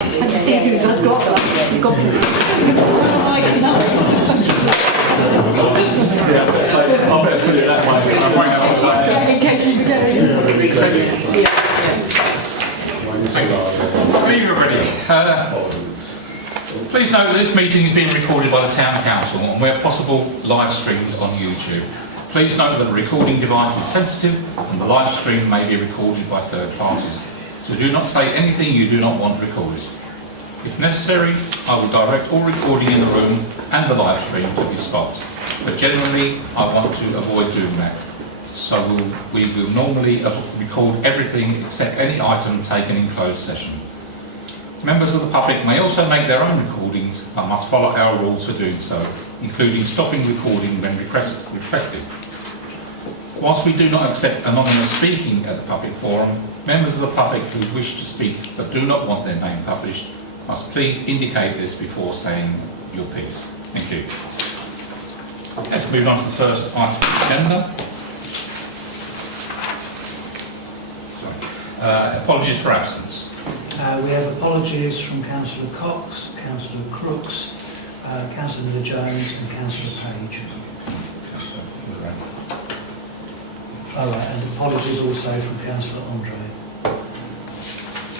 I'll better put it that way. In case you forget it. Are you ready? Please note that this meeting is being recorded by the Town Council and where possible live streamed on YouTube. Please note that the recording device is sensitive and the live stream may be recorded by third parties. So do not say anything you do not want recorded. If necessary, I will direct all recording in the room and the live stream to be stopped. But generally, I want to avoid doing that. So we will normally record everything except any item taken in closed session. Members of the public may also make their own recordings but must follow our rules for doing so, including stopping recording when requested. Whilst we do not accept anonymous speaking at the public forum, members of the public who wish to speak but do not want their name published must please indicate this before saying your piece. Thank you. Let's move on to the first item of the agenda. Apologies for absence. We have apologies from Councillor Cox, Councillor Crooks, Councillor Jones and Councillor Page. And apologies also from Councillor Andre.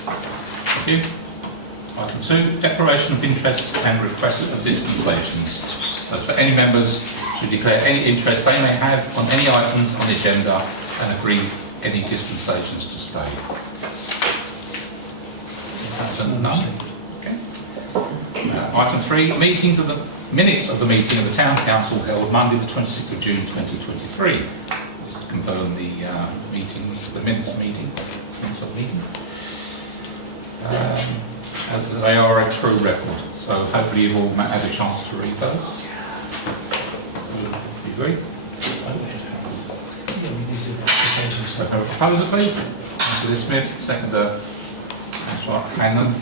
Thank you. Item 2, declaration of interest and request of dispensations. As for any members to declare any interest they may have on any items on the agenda and agree any dispensations to stay. None. Okay. Item 3, minutes of the meeting of the Town Council held Monday the 26th of June 2023. This is to confirm the minutes of meeting. They are a true record, so hopefully you've all had a chance to read those. You agree? So, proposer, please. Councillor Smith, seconder. Councillor Hannon.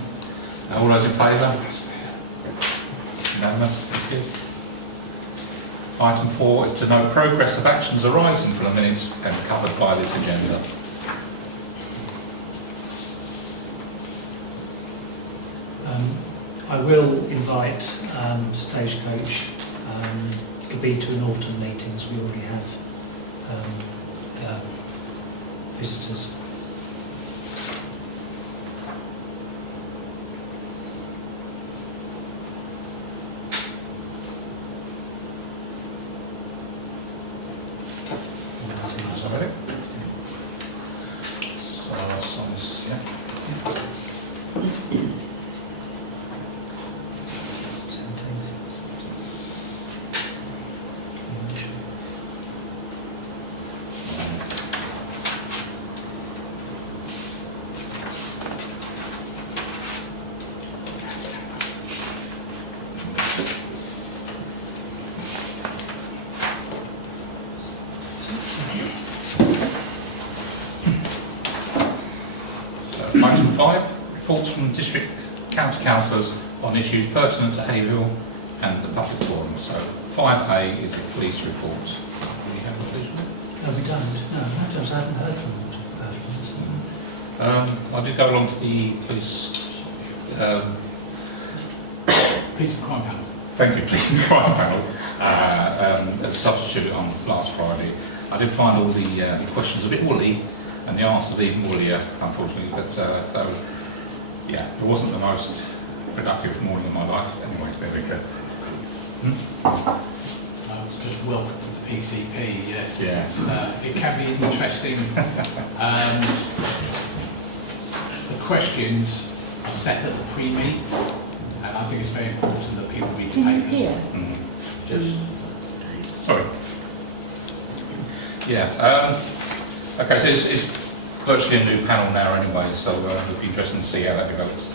All those in favour? Unanimous. Thank you. Item 4 is to note progress of actions arising from the minutes and covered by this agenda. I will invite Stagecoach to be to an autumn meeting, as we already have visitors. Item 5, reports from district county councillors on issues pertinent to Haverhill and the public forum. So 5A is a police report. Do we have a police report? No, we don't. No, I haven't heard from them. I did go along to the police Police and crime panel. Thank you, police and crime panel as a substitute on last Friday. I did find all the questions a bit woolly and the answers even woollier, unfortunately. But so yeah, it wasn't the most productive morning of my life. Anyway, there we go. Just welcome to the PCP. Yes. Yes. It can be interesting. The questions are set at the pre-meet, and I think it's very important that people read the papers. Just sorry. Yeah. Okay, so it's virtually a new panel now anyway, so it'll be interesting to see how that develops.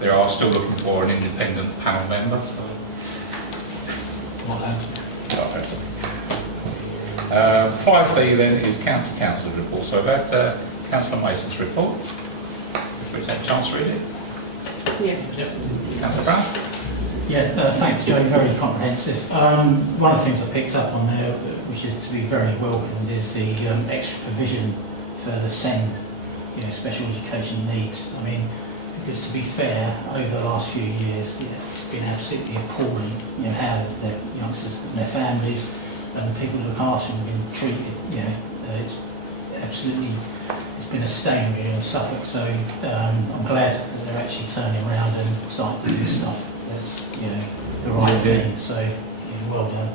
They are still looking for an independent panel member, so... Well done. 5B then is County Council's report, so about Councillor Mason's report. If we take a chance to read it. Yeah. Yep. Councillor Brown? Yeah, thanks, Joe. Very comprehensive. One of the things I picked up on there, which is to be very welcomed, is the extra provision for the SEND, special education needs. I mean, because to be fair, over the last few years, it's been absolutely appalling, how their youngsters and their families and the people who look after them have been treated. It's absolutely, it's been a stain really on Suffolk. So I'm glad that they're actually turning around and starting to do stuff that's the right thing. So well done.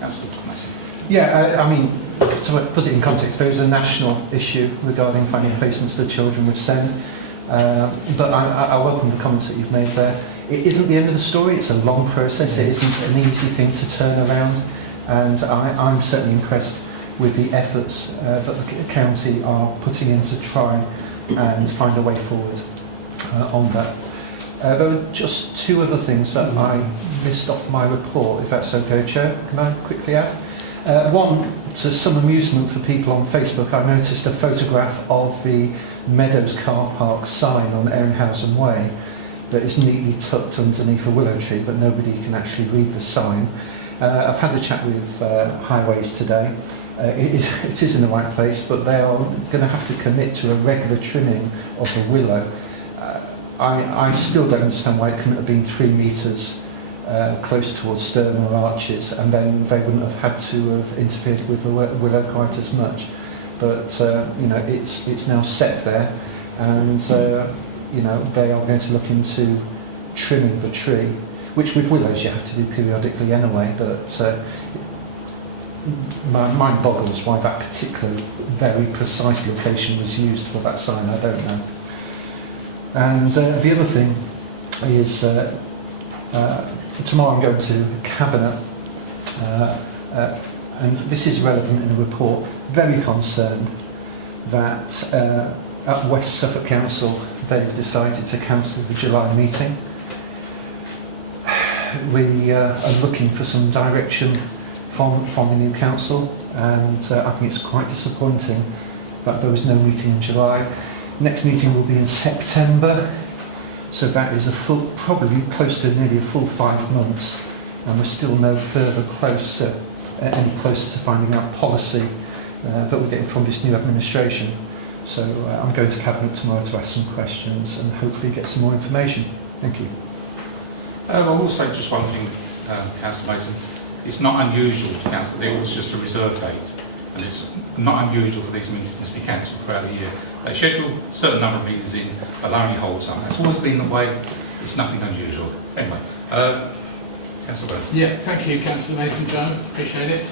Councillor Massey. Yeah, I mean, to put it in context, there is a national issue regarding finding placements for children with SEND, but I welcome the comments that you've made there. It isn't the end of the story, it's a long process, it isn't an easy thing to turn around, and I'm certainly impressed with the efforts that the county are putting in to try and find a way forward on that. There were just two other things that I missed off my report, if that's okay, Chair. Can I quickly add? One, to some amusement for people on Facebook, I noticed a photograph of the Meadows car park sign on Ehrenhausen Way that is neatly tucked underneath a willow tree, but nobody can actually read the sign. I've had a chat with Highways today. It is in the right place, but they are going to have to commit to a regular trimming of the willow. I still don't understand why it couldn't have been 3 metres close towards stern or arches, and then they wouldn't have had to have interfered with the willow quite as much. But it's now set there, and they are going to look into trimming the tree, which with willows you have to do periodically anyway. But my mind boggles why that particular very precise location was used for that sign. I don't know. And the other thing is tomorrow I'm going to Cabinet, and this is relevant in the report, very concerned that at West Suffolk Council they've decided to cancel the July meeting. We are looking for some direction from the new council, and I think it's quite disappointing that there was no meeting in July. Next meeting will be in September, so that is probably close to nearly a full 5 months, and we're still no further any closer to finding out policy that we're getting from this new administration. So I'm going to Cabinet tomorrow to ask some questions and hopefully get some more information. Thank you. I will say just one thing, Councillor Mason. It's not unusual to cancel. There was just a reserve date, and it's not unusual for these meetings to be cancelled throughout the year. They schedule a certain number of meetings in, but they only hold some. It's always been the way. It's nothing unusual. Anyway, Councillor Burns. Yeah, thank you, Councillor Mason, Joe. Appreciate it.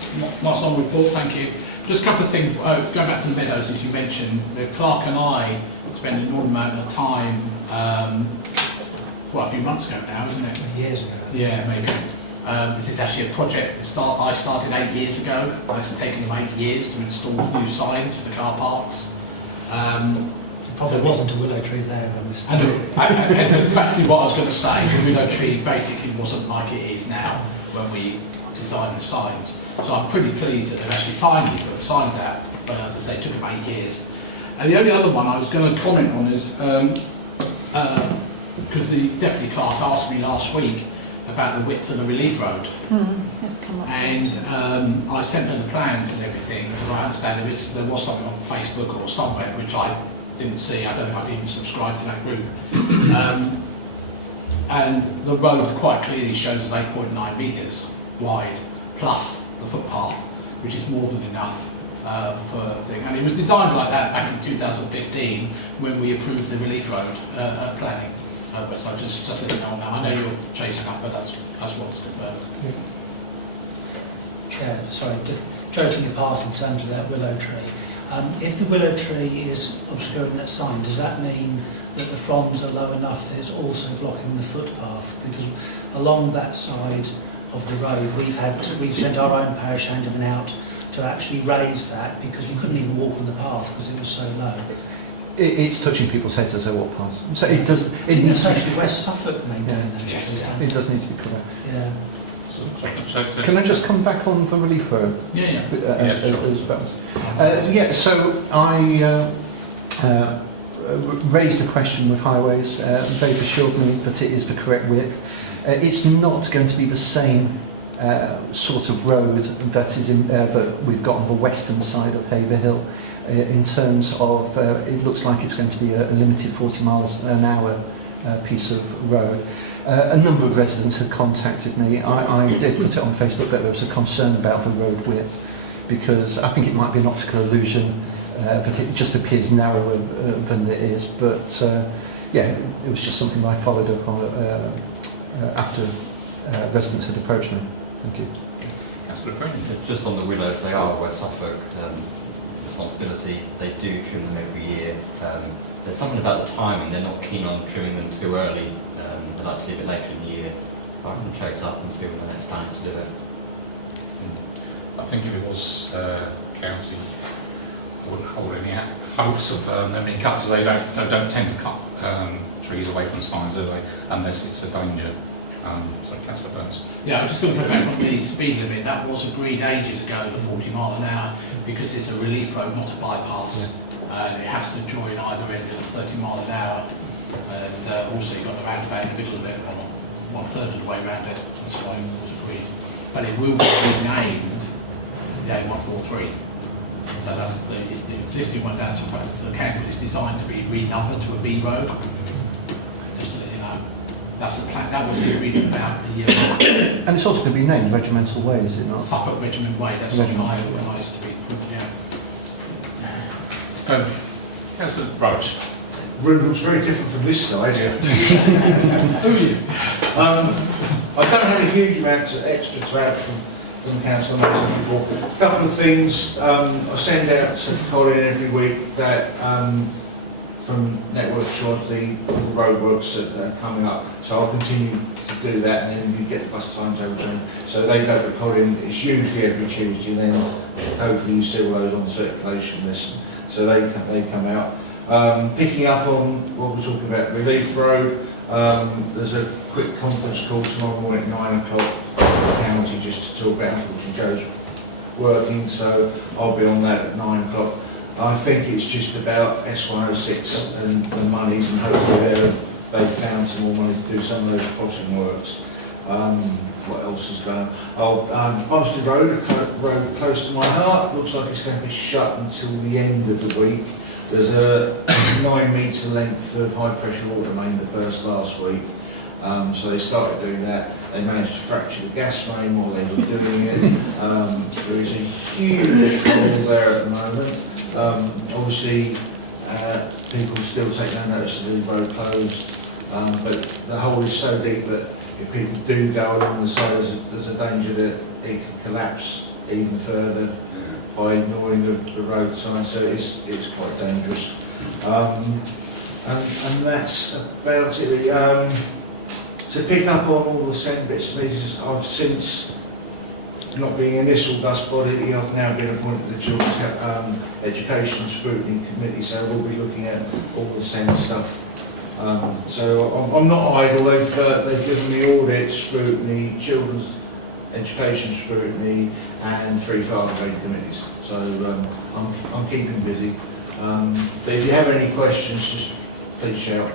Nice long report. Thank you. Just a couple of things. Going back to the Meadows, as you mentioned, the clerk and I spent an enormous amount of time. A few months ago now, isn't it? Years ago. Yeah, maybe. This is actually a project that I started 8 years ago. It's taken them 8 years to install new signs for the car parks. There wasn't a willow tree there. And exactly what I was going to say, the willow tree basically wasn't like it is now when we designed the signs. So I'm pretty pleased that they've actually finally put the signs out, but as I say, it took them 8 years. And the only other one I was going to comment on is, because the Deputy Clerk asked me last week about the width of the Relief Road. And I sent her the plans and everything, because I understand there was something on Facebook or somewhere which I didn't see. I don't think I'd even subscribed to that group. And the road quite clearly shows us 8.9 metres wide, plus the footpath, which is more than enough for a thing. And it was designed like that back in 2015 when we approved the Relief Road planning. So just let you know now. I know you're chasing up, but that's what's confirmed. Yeah. Chair, sorry, just joking apart in terms of that willow tree. If the willow tree is obscuring that sign, does that mean that the fronds are low enough that it's also blocking the footpath? Because along that side of the road, we've sent our own parish handyman out to actually raise that because you couldn't even walk on the path because it was so low. It's touching people's heads as they walk past. So it does. It's actually West Suffolk maintain that. Yes. It does need to be covered. Yeah. Can I just come back on the Relief Road? Yeah. Sure. So I raised a question with Highways. They've assured me that it is the correct width. It's not going to be the same sort of road that is that we've got on the western side of Haverhill. in terms of, it looks like it's going to be a limited 40 miles an hour piece of road. A number of residents had contacted me. I did put it on Facebook that there was a concern about the road width, because I think it might be an optical illusion that it just appears narrower than it is. But yeah, it was just something I followed up on after residents had approached me. Thank you. That's good question. Just on the willows, they are West Suffolk responsibility. They do trim them every year. There's something about the timing. They're not keen on trimming them too early. They like to leave it later in the year. I can chase up and see when the next plan to do it. I think if it was county, I wouldn't hold any hopes of them being cut, because they don't tend to cut trees away from signs, do they? Unless it's a danger. So Councillor Burns. Yeah, I'm just going to go back on the speed limit. That was agreed ages ago, the 40 mile an hour, because it's a relief road, not a bypass. And it has to join either end at 30 mile an hour. And also you've got the roundabout in the middle of it, one third of the way around it. That's why it was agreed. But it will be renamed the A143. So that's the existing one down to the Campbell is designed to be renumbered to a B road. Just to let you know. That's the plan. That was agreed about a year ago. And it's also going to be named Regimental Way, is it not? Suffolk Regiment Way. That's something I organised to be put down. Councillor Roach. Room looks very different from this side. Who are you? I don't have a huge amount of extra to add from Council Management Report. A couple of things. I send out to Colin every week that from Network Shores the roadworks that are coming up. So I'll continue to do that, and then you get the bus times over to them. So they go to Colin. It's usually every Tuesday, and then hopefully you see all those on the circulation list. So they come out. Picking up on what we're talking about, Relief Road, there's a quick conference call tomorrow morning at 9 o'clock in the county just to talk about, unfortunately Joe's working, so I'll be on that at 9 o'clock. I think it's just about S106 and the monies, and hopefully they've found some more money to do some of those crossing works. What else is going on? Palmerston Road, a road close to my heart, looks like it's going to be shut until the end of the week. There's a 9 metre length of high pressure water main that burst last week, so they started doing that. They managed to fracture the gas main while they were doing it. There is a huge hole there at the moment. Obviously, people still take no notice of the road closed, but the hole is so deep that if people do go along the side, there's a danger that it could collapse even further by ignoring the road sign, so it's quite dangerous. And that's about it. To pick up on all the send bits and pieces, I've since, not being in this august body, I've now been appointed to the Children's Education Scrutiny Committee, so we'll be looking at all the send stuff. So I'm not idle. They've given me audit, scrutiny, children's education scrutiny, and 3 father grade committees. So I'm keeping busy. But if you have any questions, just please shout.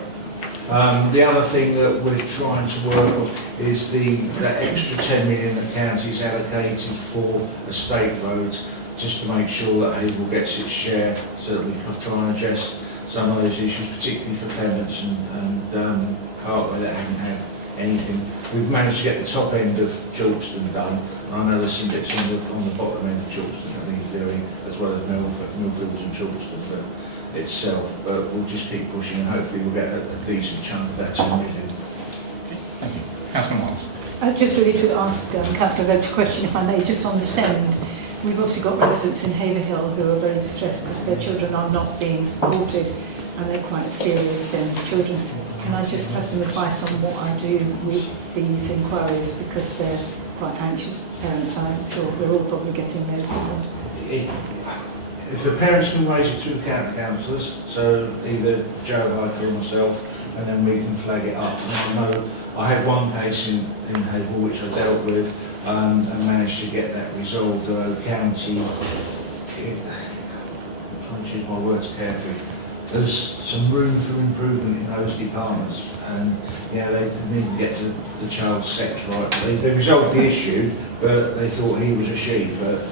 The other thing that we're trying to work on is that extra 10 million that county's allocated for estate roads, just to make sure that Haverhill gets its share, so that we can try and address some of those issues, particularly for Clements and Cartway that haven't had anything. We've managed to get the top end of Chilston done, and I know there's some bits on the bottom end of Chilston that need doing, as well as Millfields and Chilston itself, but we'll just keep pushing, and hopefully we'll get a decent chunk of that 10 million. Thank you. Councillor Miles. Just really to ask Councillor Roach a question, if I may, just on the send. We've obviously got residents in Haverhill who are very distressed because their children are not being supported, and they're quite serious children. Can I just have some advice on what I do with these inquiries, because they're quite anxious parents? I'm sure we're all probably getting those. If the parents can raise it to county councillors, so either Joe or myself, and then we can flag it up. And I know I had one case in Haverhill which I dealt with and managed to get that resolved. County, I'm trying to choose my words carefully, there's some room for improvement in those departments, and they couldn't even get the child's sex right. They resolved the issue, but they thought he was a she. But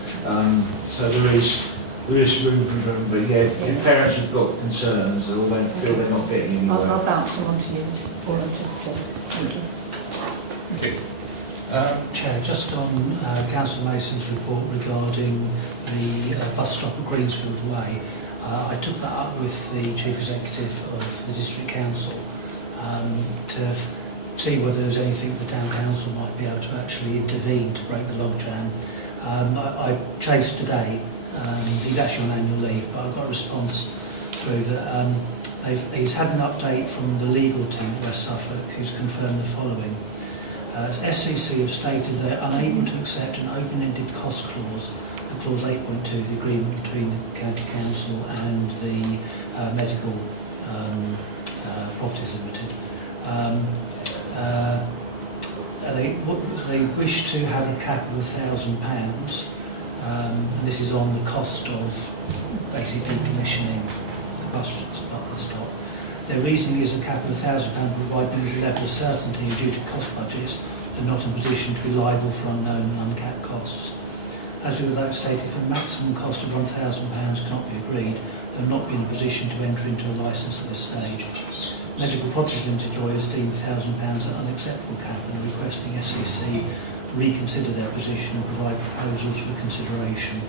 so there this room from room, but yeah, if parents have got concerns or they feel they're not getting anywhere. I'll bounce them onto you or onto the chair. Thank you. Thank you. Chair, just on Councillor Mason's report regarding the bus stop at Greensfield Way, I took that up with the Chief Executive of the District Council to see whether there was anything the Town Council might be able to actually intervene to break the logjam. I chased today, he's actually on annual leave, but I've got a response through that he's had an update from the legal team at West Suffolk who's confirmed the following. SCC have stated they're unable to accept an open-ended cost clause, clause 8.2 of the agreement between the County Council and the Medical Properties Limited. They wish to have a cap of £1,000, and this is on the cost of basically decommissioning the bus stop. Their reasoning is a cap of £1,000 provide them with a level of certainty due to cost budgets. They're not in a position to be liable for unknown and uncapped costs. As we without stated, if a maximum cost of £1,000 cannot be agreed, they'll not be in a position to enter into a licence at this stage. Medical Properties Limited lawyers deem £1,000 an unacceptable cap and are requesting SCC reconsider their position and provide proposals for consideration.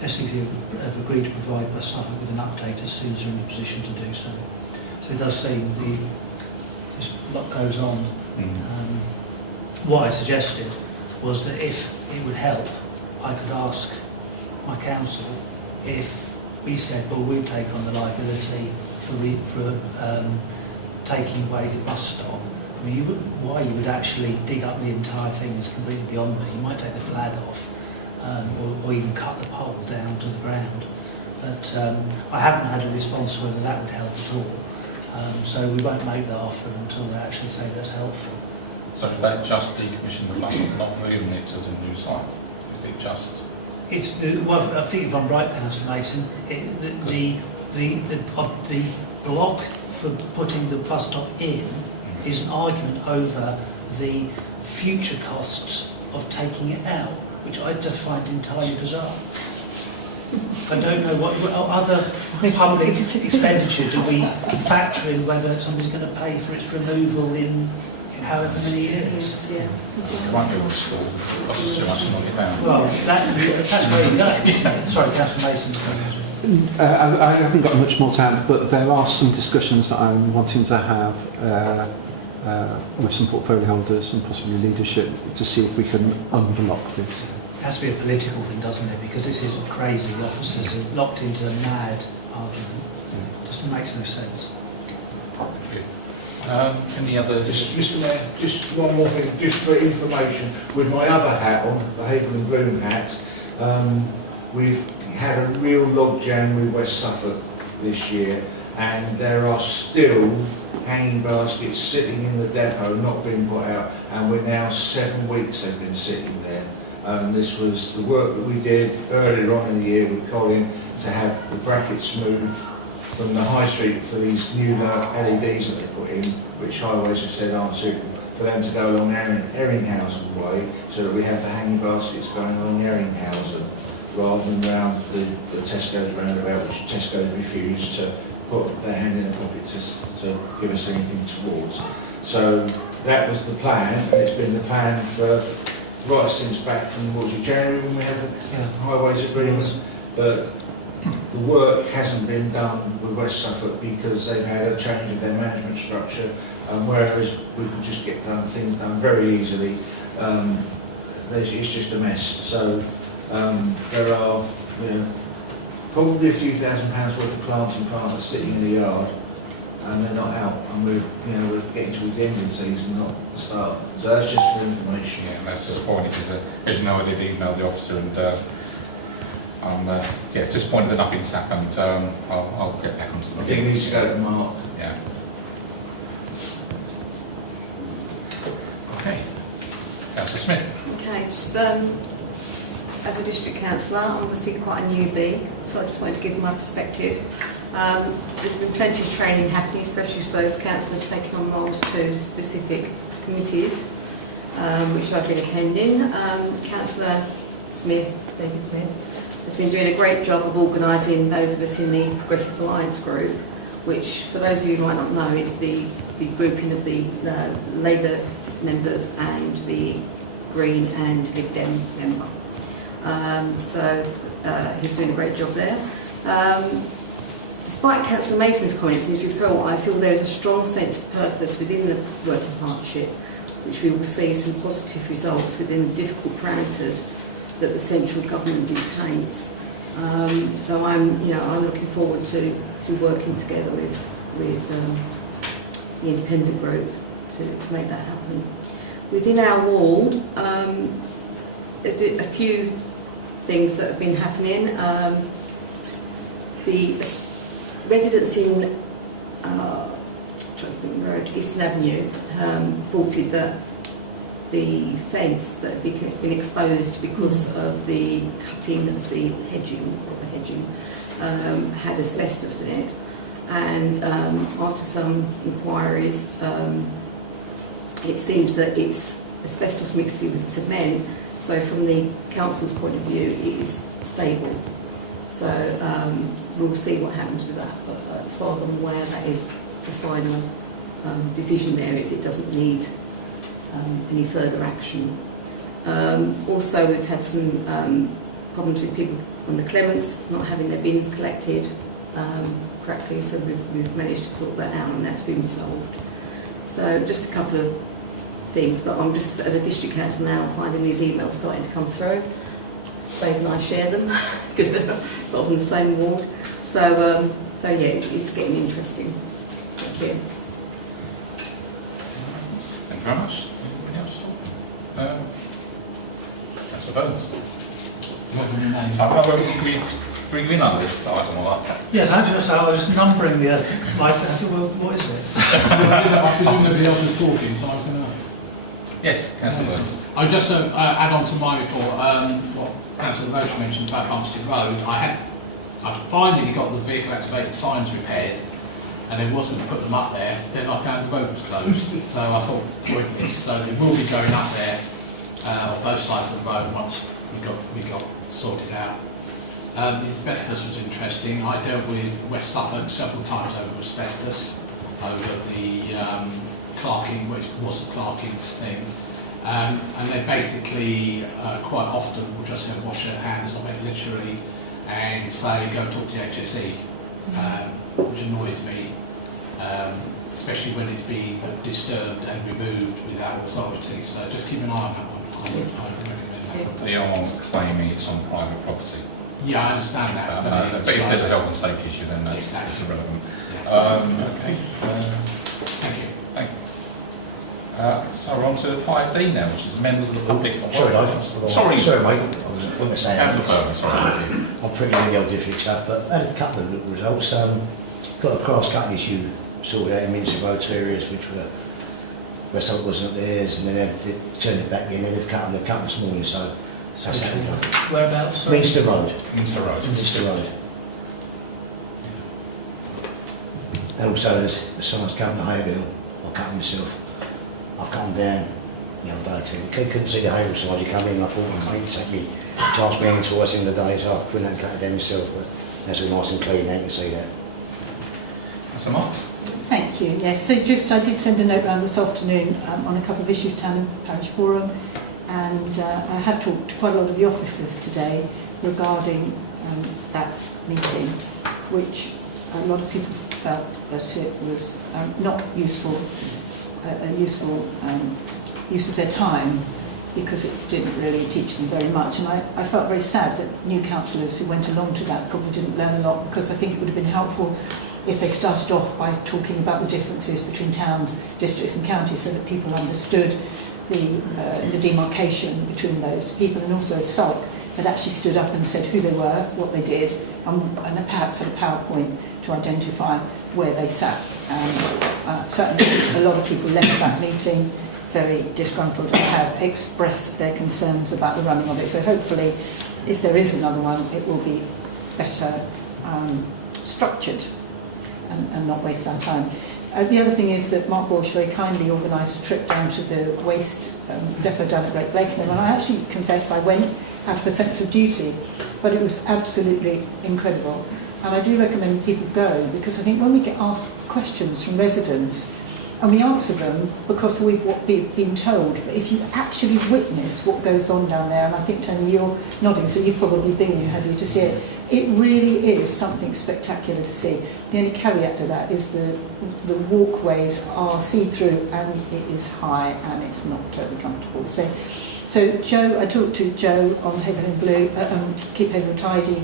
SCC have agreed to provide West Suffolk with an update as soon as they're in a position to do so. So it does seem there's a lot goes on. What I suggested was that if it would help, I could ask my council if we said, well, we'll take on the liability for taking away the bus stop. I mean, why you would actually dig up the entire thing is completely beyond me. You might take the flag off. Or even cut the pole down to the ground. But I haven't had a response to whether that would help at all. So we won't make that offer until they actually say that's helpful. So is that just decommission the bus and not moving it to the new site? Is it just? It's well, I think if I'm right, Councillor Mason, the block for putting the bus stop in is an argument over the future costs of taking it out, which I just find entirely bizarre. I don't know what other public expenditure do we factor in whether somebody's going to pay for its removal in however many years. It won't be able to school. It costs us too much to knock it down. Well, that's where you go, isn't it? Sorry, Councillor Mason. I haven't got much more to add, but there are some discussions that I'm wanting to have with some portfolio holders and possibly leadership to see if we can unblock this. It has to be a political thing, doesn't it? Because this is crazy. The officers are locked into a mad argument. It just makes no sense. Thank you. Any other? Mr. Mayor, just one more thing, just for information, with my other hat on, the Haverhill and Bloom hat, we've had a real logjam with West Suffolk this year, and there are still hanging baskets sitting in the depot, not being put out, and we're now 7 weeks they've been sitting there. This was the work that we did earlier on in the year with Colin to have the brackets moved from the high street for these new LEDs that they put in, which highways have said aren't suitable, for them to go along Erringhausen way, so that we have the hanging baskets going along Erringhausen rather than round the Tesco's roundabout, which Tesco's refused to put their hand in their pocket to give us anything towards. So that was the plan, and it's been the plan for right since back from, what was it, January when we had the highways agreement. But the work hasn't been done with West Suffolk because they've had a change of their management structure, whereas we could just get things done very easily. It's just a mess. So there are probably a few £1,000s worth of planters sitting in the yard, and they're not out, and we're getting towards the end of the season, not the start. So that's just for information. Yeah, that's disappointing because, as you know, I did email the officer, and it's disappointing that nothing's happened. I'll get back onto the. I think it needs to go to Mark. Yeah. Okay. Councillor Smith. Okay, just as a district councillor, I'm obviously quite a newbie, so I just wanted to give my perspective. There's been plenty of training happening, especially for those councillors taking on roles to specific committees, which I've been attending. Councillor Smith, David Smith, has been doing a great job of organising those of us in the Progressive Alliance group, which, for those of you who might not know, is the grouping of the Labour members and the Green and Lib Dem member. He's doing a great job there. Despite Councillor Mason's comments in his report, I feel there is a strong sense of purpose within the working partnership, which we will see some positive results within the difficult parameters that the central government dictates. So I'm looking forward to working together with the independent group to make that happen. Within our ward, there's been a few things that have been happening. The residents in Road, Eastern Avenue, reported that the fence that had been exposed because of the cutting of the hedging, had asbestos in it. And after some inquiries, it seems that it's asbestos mixed in with cement. So from the council's point of view, it is stable. So we'll see what happens with that. But as far as I'm aware, that is the final decision there. It doesn't need any further action. Also, we've had some problems with people on the Clements not having their bins collected correctly, so we've managed to sort that out and that's been resolved. So just a couple of things, but I'm just, as a district council now, finding these emails starting to come through. Dave and I share them because they're not on the same ward. So yeah, it's getting interesting. Thank you. Thank you very much. Anybody else? Councillor Burns. So, we bring you in on this item or what? Yes, I was numbering the mic. I thought, well, what is it? I presume nobody else was talking, so I was going to... Yes, Councillor Burns. I'll just add on to my report what Councillor Roach mentioned about Bumstead Road. I finally got the vehicle activated signs repaired, and it wasn't to put them up there. Then I found the road was closed, so I thought, pointless. So it will be going up there on both sides of the road once we got sorted out. The asbestos was interesting. I dealt with West Suffolk several times over asbestos, over the Clarking, which was the Clarking's thing. And they basically quite often will just wash their hands of it literally and say go talk to the HSE, which annoys me, especially when it's been disturbed and removed without authority. So just keep an eye on that one. I would recommend that. They are claiming it's on private property. Yeah, I understand that. But if there's a health and safety issue, then that's irrelevant. Yeah. Okay. Thank you. So we're on to 5D now, which is members of the public. Sorry, Dave. Sorry, mate. I was going to say I'm pretty new in the old district stuff, but I had a couple of little results. Got a cross cutting issue sorted out in Minster Road 2 areas, which were where something wasn't up theirs, and then they turned it back in, and they've cut them this morning, so that's that. Whereabouts? Minster Road. Minster Road. Minster Road. And also there's the signs coming to Haverhill. I cut them myself. I've cut them down the other day because I couldn't see the Haverhill side. You come in, I thought it might take me chance me in towards the end of the day, so I couldn't cut it down myself, but that's all nice and clean now, you can see that. So Marks. Thank you. Yes, so I did send a note round this afternoon on a couple of issues, Town and Parish Forum, and I have talked to quite a lot of the officers today regarding that meeting, which a lot of people felt that it was not useful, a useful use of their time, because it didn't really teach them very much. And I felt very sad that new councillors who went along to that probably didn't learn a lot, because I think it would have been helpful if they started off by talking about the differences between towns, districts and counties, so that people understood the demarcation between those people, and also if SALC had actually stood up and said who they were, what they did, and perhaps had a PowerPoint to identify where they sat. Certainly a lot of people left that meeting very disgruntled and have expressed their concerns about the running of it. So hopefully, if there is another one, it will be better structured. and not waste our time. The other thing is that Mark Walsh very kindly organised a trip down to the waste depot down at Great Blakenham, and I actually confess I went out of a sense of duty, but it was absolutely incredible. And I do recommend people go, because I think when we get asked questions from residents, and we answer them because we've been told, but if you actually witness what goes on down there, and I think, Tony, you're nodding, so you've probably been here, have you, to see it? It really is something spectacular to see. The only caveat to that is the walkways are see-through and it is high and it's not totally comfortable. So Joe, I talked to Joe on Haverhill Blue, Keep Haverhill Tidy,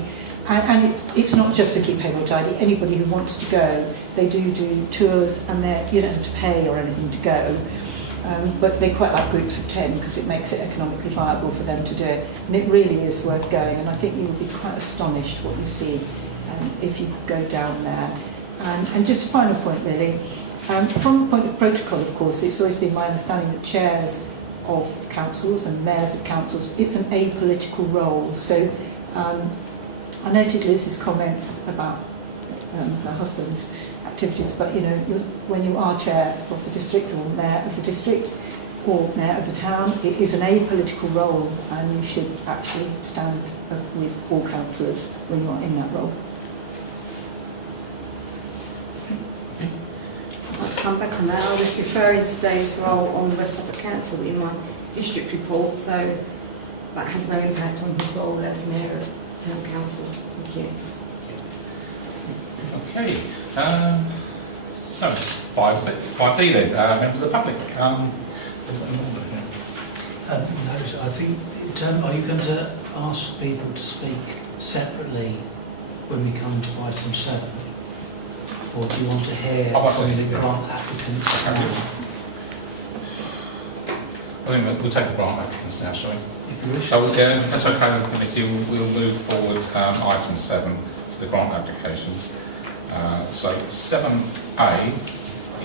and it's not just for Keep Haverhill Tidy. Anybody who wants to go, they do tours, and you don't have to pay or anything to go. But they quite like groups of 10 because it makes it economically viable for them to do it. And it really is worth going, and I think you will be quite astonished what you see if you go down there. And just a final point, really. From the point of protocol, of course, it's always been my understanding that chairs of councils and mayors of councils, it's an apolitical role. So I noted Liz's comments about her husband's activities, but when you are chair of the district or mayor of the district or mayor of the town, it is an apolitical role, and you should actually stand with all councillors when you are in that role. I'd like to come back on that. I was referring to Dave's role on the West Suffolk Council in my district report, so that has no impact on his role as mayor of the town council. Thank you. Okay. So 5D then. Members of the public. No, so I think, are you going to ask people to speak separately when we come to item 7? Or do you want to hear from the grant applicants now? I think we'll take the grant applicants now, shall we? If you wish. That's okay with the committee. We'll move forward item 7 to the grant applications. So 7A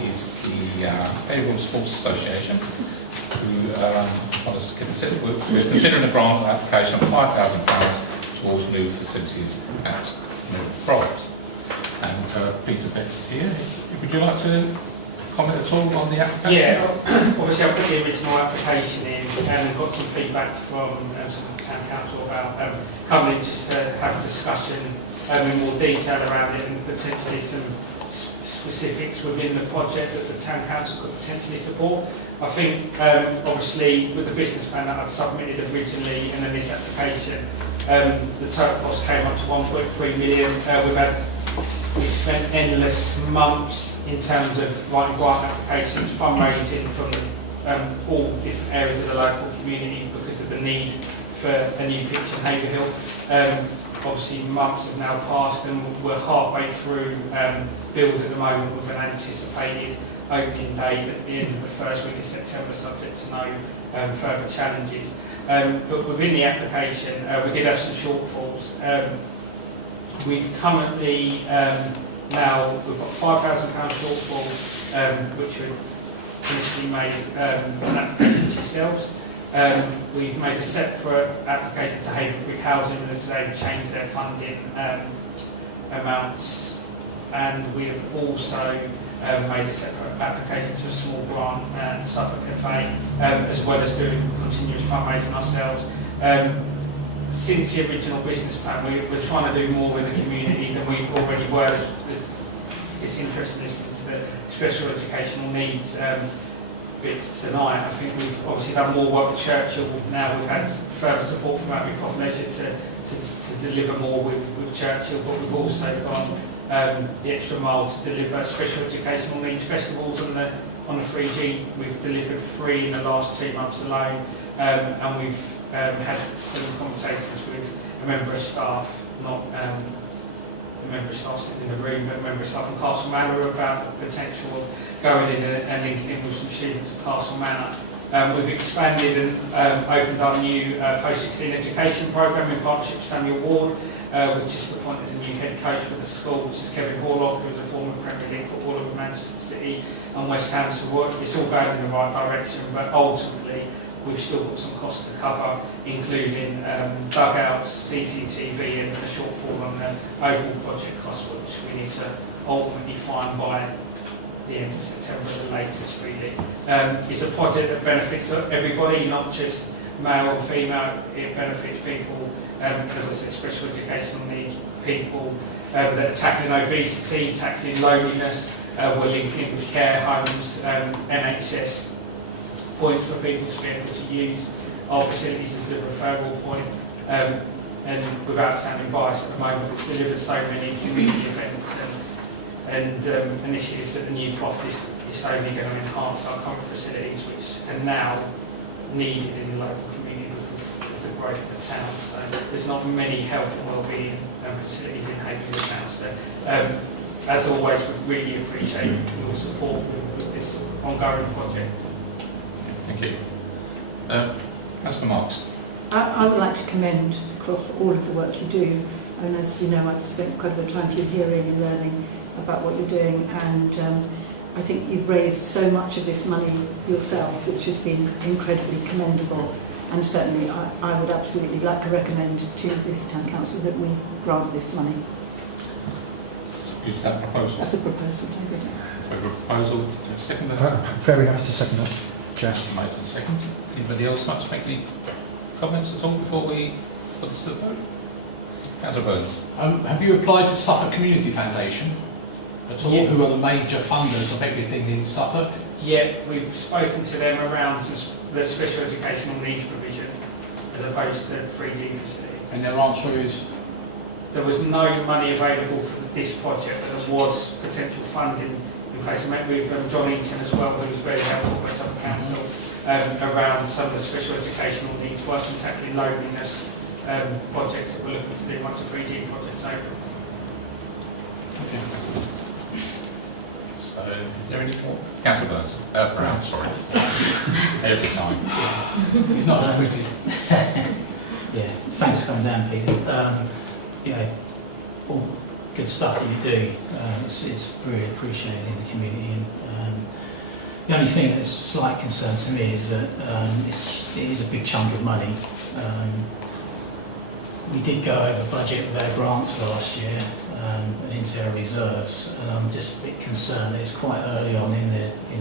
is the Haverhill Sports Association, who want us to consider. We're considering a grant application of £5,000 towards new facilities at New Product. And Peter Betts is here. Would you like to comment at all on the application? Yeah, obviously I put the original application in and got some feedback from some town council about coming in just to have a discussion in more detail around it and potentially some specifics within the project that the town council could potentially support. I think obviously with the business plan that I'd submitted originally and then this application, the total cost came up to 1.3 million. We spent endless months in terms of writing grant applications, fundraising from all different areas of the local community because of the need for a new pitch in Haverhill. Obviously months have now passed and we're halfway through build at the moment with an anticipated opening date at the end of the first week of September, subject to no further challenges. But within the application we did have some shortfalls. We've currently now we've got £5,000 shortfall, which we initially made an application to yourselves. We've made a separate application to Haverhill Housing as they've changed their funding amounts, and we have also made a separate application to a small grant, Suffolk FA, as well as doing continuous fundraising ourselves. Since the original business plan, we're trying to do more with the community than we already were. It's interesting listening to the special educational needs bits tonight. I think we've obviously done more work with Churchill now. We've had further support from Haverhill Leisure to deliver more with Churchill, but we've also gone the extra mile to deliver special educational needs festivals on the 3G. We've delivered 3 in the last 2 months alone, and we've had some conversations with a member of staff, not a member of staff sitting in the room, but a member of staff from Castle Manor about the potential of going in and linking in with some students at Castle Manor. We've expanded and opened our new post-16 education programme in partnership with Samuel Ward. We've just appointed a new head coach for the school, which is Kevin Horlock, who is a former Premier League footballer with Manchester City and West Ham. So it's all going in the right direction, but ultimately we've still got some costs to cover, including dugouts, CCTV, and the shortfall on the overall project cost, which we need to ultimately fine by the end of September at the latest, really. It's a project that benefits everybody, not just male or female. It benefits people, as I said, special educational needs people that are tackling obesity, tackling loneliness. We're linking with care homes, NHS points for people to be able to use our facilities as a referral point. And without sounding biased at the moment, we've delivered so many community events and initiatives that the new profit is only going to enhance our current facilities, which are now needed in the local community because of the growth of the town. So there's not many health and wellbeing facilities in Haverhill town. So as always, we really appreciate your support with this ongoing project. Thank you. Councillor Marks. I would like to commend the Croft for all of the work you do. And as you know, I've spent quite a bit of time through hearing and learning about what you're doing, and I think you've raised so much of this money yourself, which has been incredibly commendable. And certainly I would absolutely like to recommend to this town council that we grant this money. Is that proposal? That's a proposal, don't you? A proposal. Do you have a second? Very happy to second that, Chair. Mason, second. Anybody else like to make any comments at all before we put this to the vote? Councillor Burns. Have you applied to Suffolk Community Foundation at all, Yeah. who are the major funders of everything in Suffolk? Yeah, we've spoken to them around the special educational needs provision as opposed to 3D facilities. And their answer is? There was no money available for this project, but there was potential funding in place. I met with John Eaton as well, who was very helpful by Suffolk Council around some of the special educational needs work and tackling loneliness projects that we're looking to do once the 3D project's open. Okay. So, is there any more? Councillor Burns. Brown, sorry. Every time. He's not as pretty. Yeah, thanks for coming down, Peter. All good stuff that you do. It's really appreciated in the community. And the only thing that's a slight concern to me is that it is a big chunk of money. We did go over budget with our grants last year and into our reserves, and I'm just a bit concerned that it's quite early on in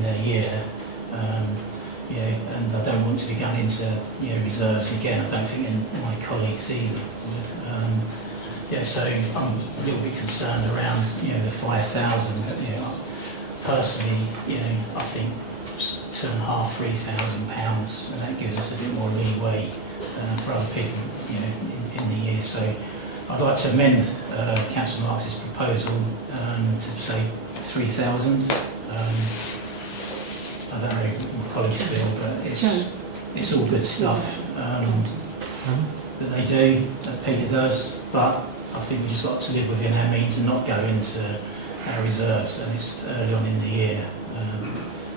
the year. And I don't want to be going into reserves again. I don't think my colleagues either would. So I'm a little bit concerned around the 5,000. Personally, I think £2,500–3,000, and that gives us a bit more leeway for other people, in the year. So I'd like to amend Councillor Marx's proposal to say 3,000. I don't know what my colleagues feel, but it's all good stuff that they do, that Peter does, but I think we just got to live within our means and not go into our reserves, and it's early on in the year.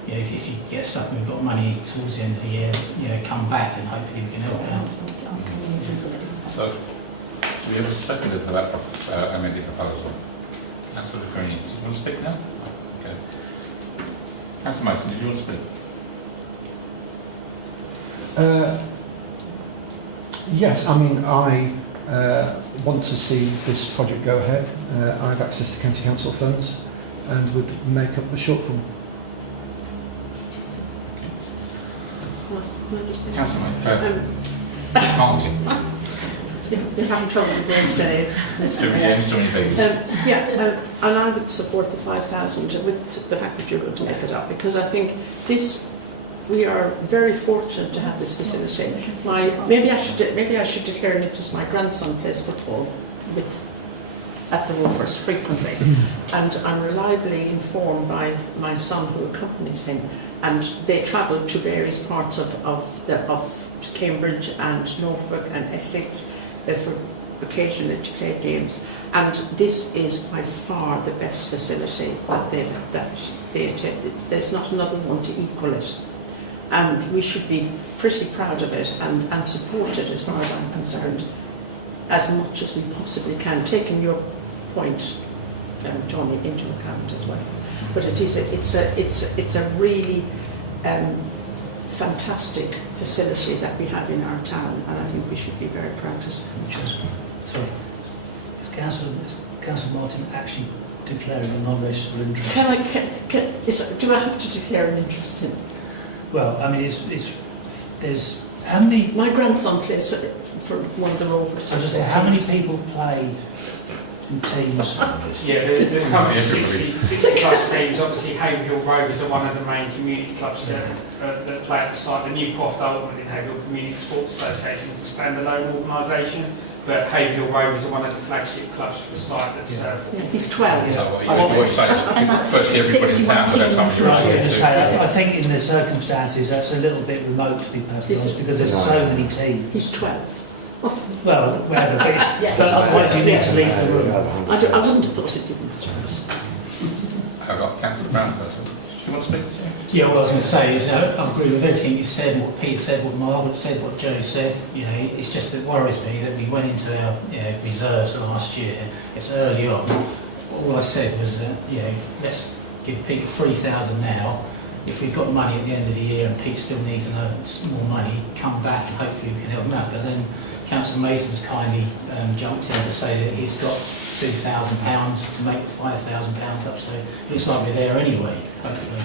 If you get stuck and we've got money towards the end of the year, come back and hopefully we can help out. So, do we have a seconder for that amended proposal? Councillor Green, do you want to speak now? Okay. Councillor Mason, did you want to speak? Yes, I mean, I want to see this project go ahead. I have access to county council funds and would make up the shortfall. Councillor Martin. They're having trouble with Wednesday. And I would support the 5,000 with the fact that you're going to make it up, because I think we are very fortunate to have this facility. Maybe I should declare Nicholas, my grandson plays football at the Rovers frequently, and I'm reliably informed by my son who accompanies him, and they travel to various parts of Cambridge and Norfolk and Essex for occasionally to play games, and this is by far the best facility that they attended. There's not another one to equal it, and we should be pretty proud of it and support it, as far as I'm concerned, as much as we possibly can, taking your point, Johnny, into account as well. But it's a really fantastic facility that we have in our town, and I think we should be very proud to support it. Sorry, if Councillor Martin actually declaring a non-registered interest. Do I have to declare an interest in it? Well, I mean, there's how many? My grandson plays for one of the Rovers. I was just saying, how many people play in teams? Yeah, there's currently 60 plus teams. Obviously, Haverhill Rovers are one of the main community clubs that play at the site. The New Croft Ultimate in Haverhill Community Sports Association is a standalone organisation, but Haverhill Rovers are one of the flagship clubs for the site that's... He's 12. So what you're saying is firstly everybody in town could have something related to. I think in the circumstances that's a little bit remote, to be perfectly honest, because there's so many teams. He's 12. Well, whatever, but otherwise you need to leave the room. I wouldn't have thought it did much worse. I've got Councillor Brown first. Do you want to speak? Yeah, what I was going to say is I agree with everything you said, what Peter said, what Margaret said, what Joe said. You know, it's just it worries me that we went into our reserves last year. It's early on. All I said was that let's give Pete 3,000 now. If we've got money at the end of the year and Pete still needs more money, come back and hopefully we can help him out. But then Councillor Mason's kindly jumped in to say that he's got £2,000 to make £5,000 up, so it looks like we're there anyway, hopefully.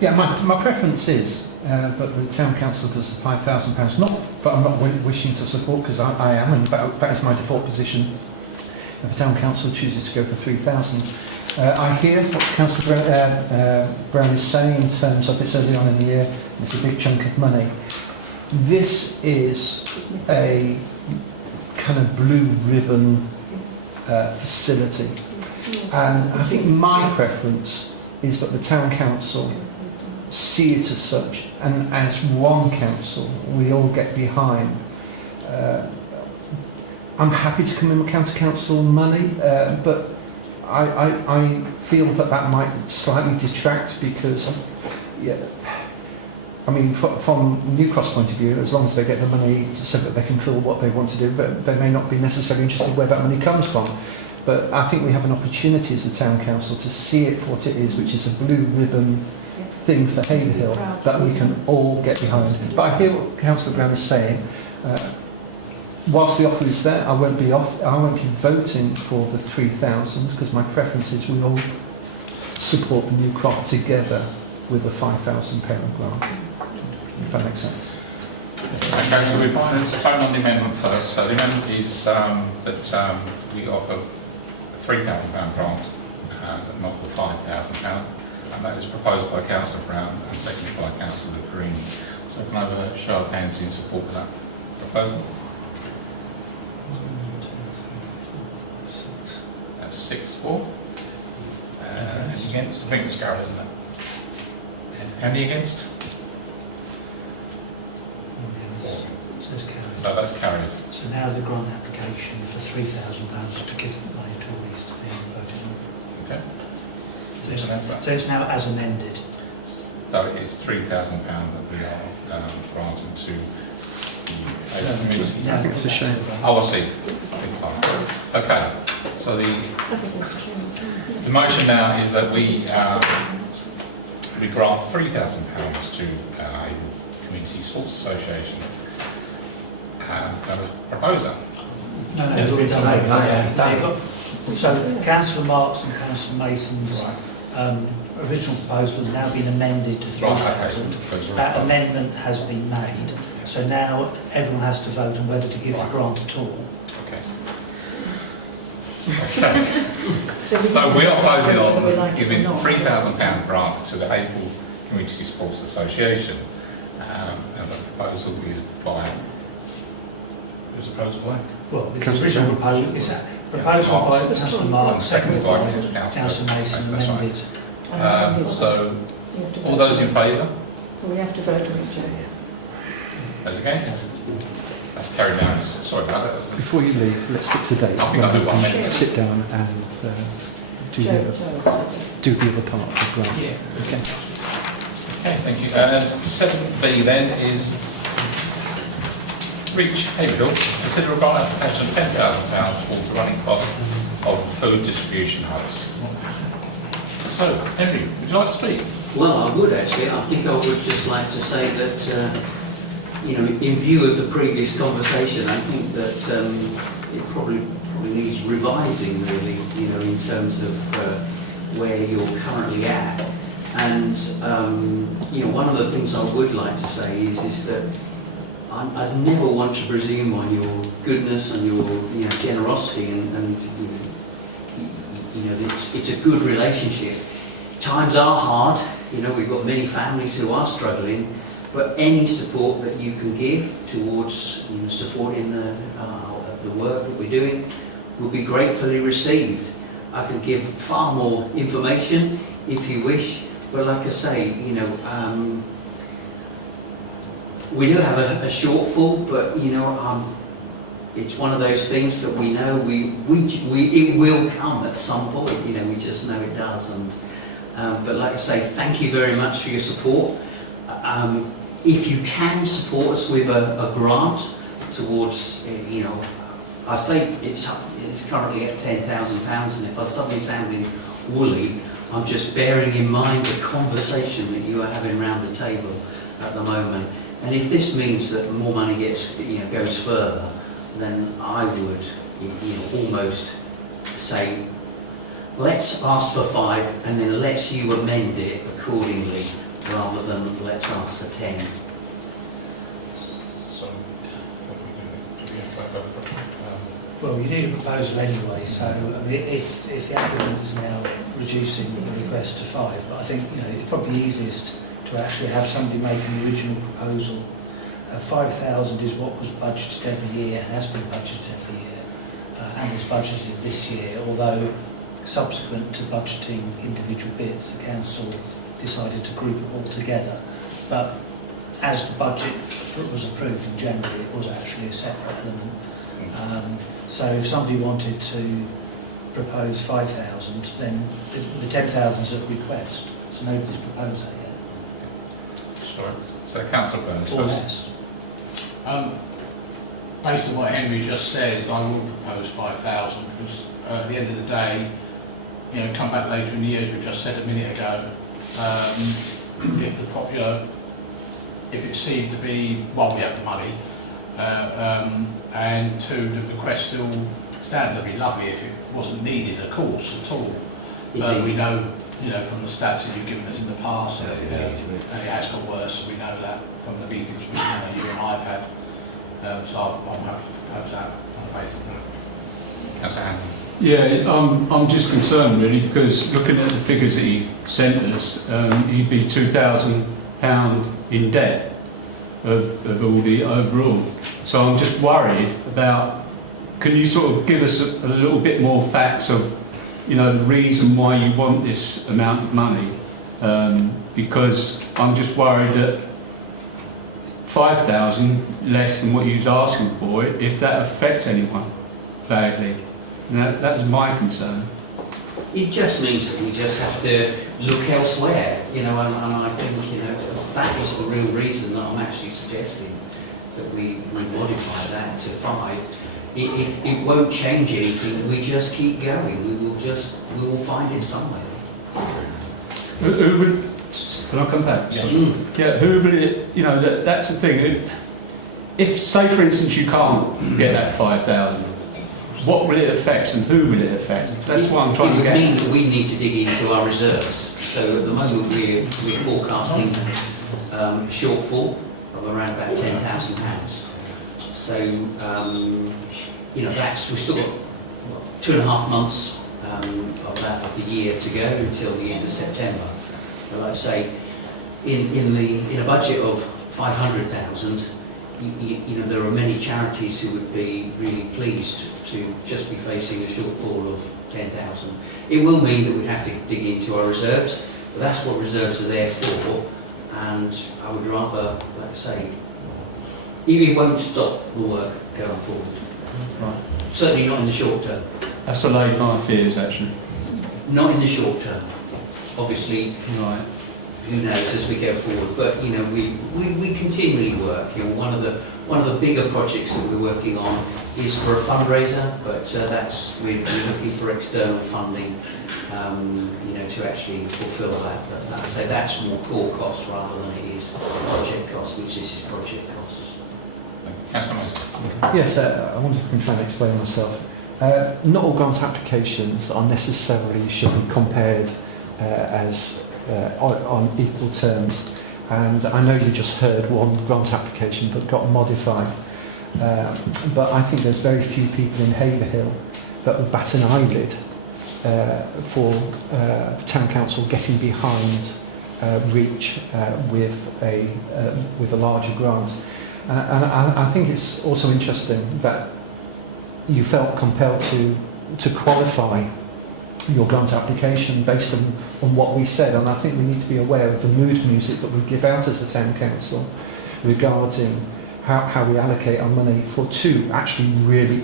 Yeah, my preference is that the Town Council does £5,000, not, but I'm not wishing to support, because I am, and that is my default position. If the Town Council chooses to go for 3,000, I hear what Councillor Brown is saying in terms of it's early on in the year, it's a big chunk of money. This is a kind of blue ribbon facility, and I think my preference is that the Town Council see it as such, and as one council we all get behind. I'm happy to come in with counter council money, but I feel that might slightly detract, because I mean, from New Cross point of view, as long as they get the money so that they can fill what they want to do, they may not be necessarily interested where that money comes from. But I think we have an opportunity as a Town Council to see it for what it is, which is a blue ribbon thing for Haverhill that we can all get behind. But I hear what Councillor Brown is saying. Whilst the offer is there, I won't be voting for the 3,000, because my preference is we all support the New Crop together with a £5,000 grant. If that makes sense. Okay, so we're voting on the amendment first. So the amendment is that we offer a £3,000 grant, not the £5,000, and that is proposed by Councillor Brown and seconded by Councillor Green. So can I have a show of hands in support of that proposal? That's 6-4. Any against? I think it's carried, isn't it? Any against? So that's carried. So now the grant application for £3,000 to give money to all these to be voted on. Okay. So it's now as amended. So it is £3,000 that we are granting to the community. I think it's a shame. Oh, I see. Okay. So the motion now is that we grant £3,000 to a Community Sports Association. Proposer. No, it's already done. So Councillor Marks and Councillor Mason's original proposal has now been amended to 3,000. That amendment has been made. So now everyone has to vote on whether to give the grant at all. Okay. Okay. So we are voting on giving £3,000 grant to the Haverhill Community Sports Association. And the proposal is by... Who's the proposal by? Well, it's the original proposal. It's a proposal by Councillor Marks, seconded by Councillor Mason, amended. So, all those in favour? We have to vote on each other. Those against? That's carried down. Sorry about that. Before you leave, let's fix a date. I think I'll do 1 minute. Sit down and do the other part of the grant. Yeah. Okay, thank you. 7B then is Reach Haverhill. Consider a grant application of £10,000 towards the running cost of food distribution hubs. So, Henry, would you like to speak? Well, I would actually. I think I would just like to say that, you know, in view of the previous conversation, I think that it probably needs revising really, you know, in terms of where you're currently at. And you know, one of the things I would like to say is that I'd never want to presume on your goodness and your, you know, generosity, and you know, it's a good relationship. Times are hard, you know, we've got many families who are struggling, but any support that you can give towards, you know, supporting the work that we're doing will be gratefully received. I could give far more information if you wish, but like I say, you know, we do have a shortfall, but you know, it's one of those things that we know it will come at some point. You know, we just know it does. And but like I say, thank you very much for your support. If you can support us with a grant towards, you know, I say it's currently at £10,000, and if I suddenly sounded woolly, I'm just bearing in mind the conversation that you are having around the table at the moment. And if this means that more money gets, you know, goes further, then I would, you know, almost say, let's ask for 5, and then let's you amend it accordingly, rather than let's ask for 10. So, what are we doing? Well, you need a proposal anyway, so I mean, if the applicant is now reducing the request to 5, but I think, you know, it's probably easiest to actually have somebody make an original proposal. 5,000 is what was budgeted every year, has been budgeted every year, and was budgeted this year, although subsequent to budgeting individual bits, the council decided to group it all together. But as the budget was approved in January, it was actually a separate element. So if somebody wanted to propose 5,000, then the 10,000 is at request, so nobody's proposed that yet. Sorry. So Councillor Burns Or first. less. Based on what Henry just said, I will propose 5,000, because at the end of the day, you know, come back later in the year, as we just said a minute ago, if it seemed to be, well, we have the money, and 2, the request still stands. It'd be lovely if it wasn't needed, of course, at all. But we know, you know, from the stats that you've given us in the past, and it has got worse. We know that from the meetings you and I have had. So I'm happy to propose that on the basis of that. Councillor Hanlon. Yeah, I'm just concerned really, because looking at the figures that he sent us, he'd be £2,000 in debt of all the overall. So I'm just worried about, can you sort of give us a little bit more facts of, you know, the reason why you want this amount of money? Because I'm just worried that 5,000 less than what you was asking for, if that affects anyone badly. And that's my concern. It just means that we just have to look elsewhere, you know, and I think, you know, that is the real reason that I'm actually suggesting that we modify that to 5. It won't change anything, we just keep going, we will find it somewhere. Who would, can I come back? Yes. Yeah, who would it, you know, that's the thing. If, say for instance, you can't get that 5,000, what will it affect and who will it affect? That's what I'm trying to get. It would mean that we need to dig into our reserves. So at the moment we're forecasting a shortfall of around about £10,000. So, you know, we've still got 2.5 months of the year to go until the end of September. But like I say, in a budget of 500,000, you know, there are many charities who would be really pleased to just be facing a shortfall of 10,000. It will mean that we have to dig into our reserves, but that's what reserves are there for. And I would rather, like I say, it won't stop the work going forward. Right. Certainly not in the short term. That's allayed my fears, actually. Not in the short term. Obviously, Right. who knows as we go forward. But you know, we continually work. You know, one of the bigger projects that we're working on is for a fundraiser, but we're looking for external funding, you know, to actually fulfil that. But like I say, that's more core costs rather than it is project costs, which this is project costs. Councillor Mason. Yes, I wonder if I can try and explain myself. Not all grant applications are necessarily should be compared on equal terms. And I know you just heard one grant application that got modified, but I think there's very few people in Haverhill that would bat an eyelid for the town council getting behind REACH with a larger grant. And I think it's also interesting that you felt compelled to qualify your grant application based on what we said, and I think we need to be aware of the mood music that we give out as a town council regarding how we allocate our money for two actually really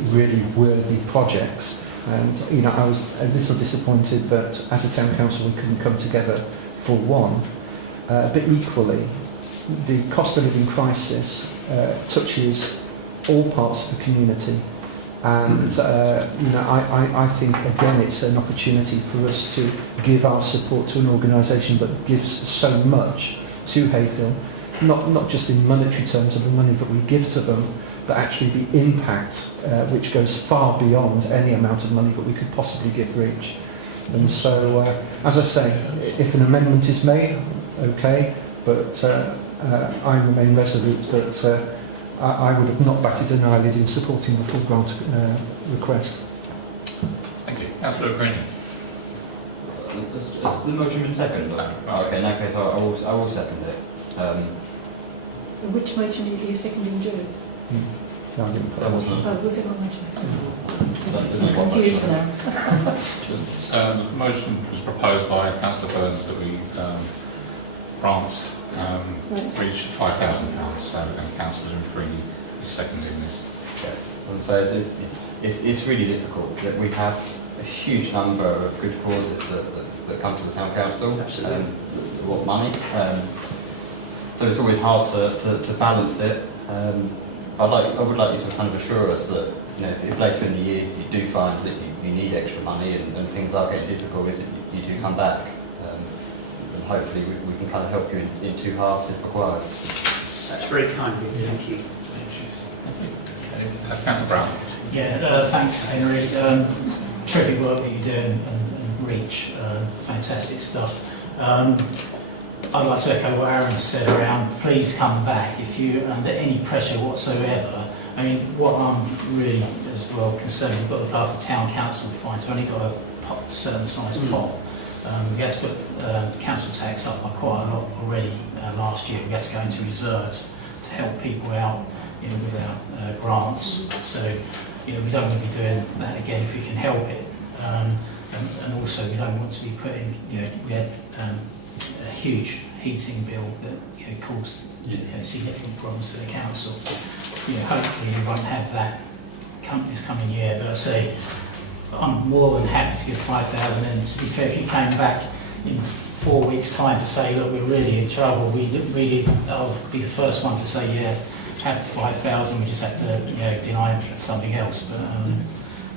worthy projects. And you know, I was a little disappointed that as a town council we couldn't come together for one, but equally the cost of living crisis touches all parts of the community. And you know, I think again it's an opportunity for us to give our support to an organisation that gives so much to Haverhill, not just in monetary terms of the money that we give to them, but actually the impact which goes far beyond any amount of money that we could possibly give REACH. And so, as I say, if an amendment is made, okay, but I remain resolute that I would have not batted an eyelid in supporting the full grant request. Thank you. Councillor Green. Has the motion been seconded? No. Oh, okay, in that case I will second it. Which motion are you seconding, Jules? No, I didn't put That that wasn't. Oh, was it one motion? That I'm confused now. The motion was proposed by Councillor Burns that we grant REACH £5,000, and Councillor Imprini is seconding this. And so it's really difficult that we have a huge number of good causes that come to the town council. Absolutely. What money? So it's always hard to balance it. I would like you to kind of assure us that, you know, if later in the year you do find that you need extra money and things are getting difficult, is that you do come back. And hopefully we can kind of help you in two halves if required. That's very kind of you. Thank you. Councillor Brown. Yeah, thanks, Henry. Terrific work that you're doing and REACH, fantastic stuff. I'd like to echo what Aaron said around, please come back if you're under any pressure whatsoever. I mean, what I'm really as well concerned, we've got to look after town council fines. We've only got a certain size pot. We had to put council tax up by quite a lot already last year. We had to go into reserves to help people out, you know, with our grants. So, you know, we don't want to be doing that again if we can help it. And also, we don't want to be putting, you know, we had a huge heating bill that, you know, caused, you know, significant problems to the council. You know, hopefully we won't have that this coming year. But I say, I'm more than happy to give 5,000. And to be fair, if you came back in 4 weeks' time to say, look, we're really in trouble, I'll be the first one to say, yeah, have the 5,000. We just have to, you know, deny something else. But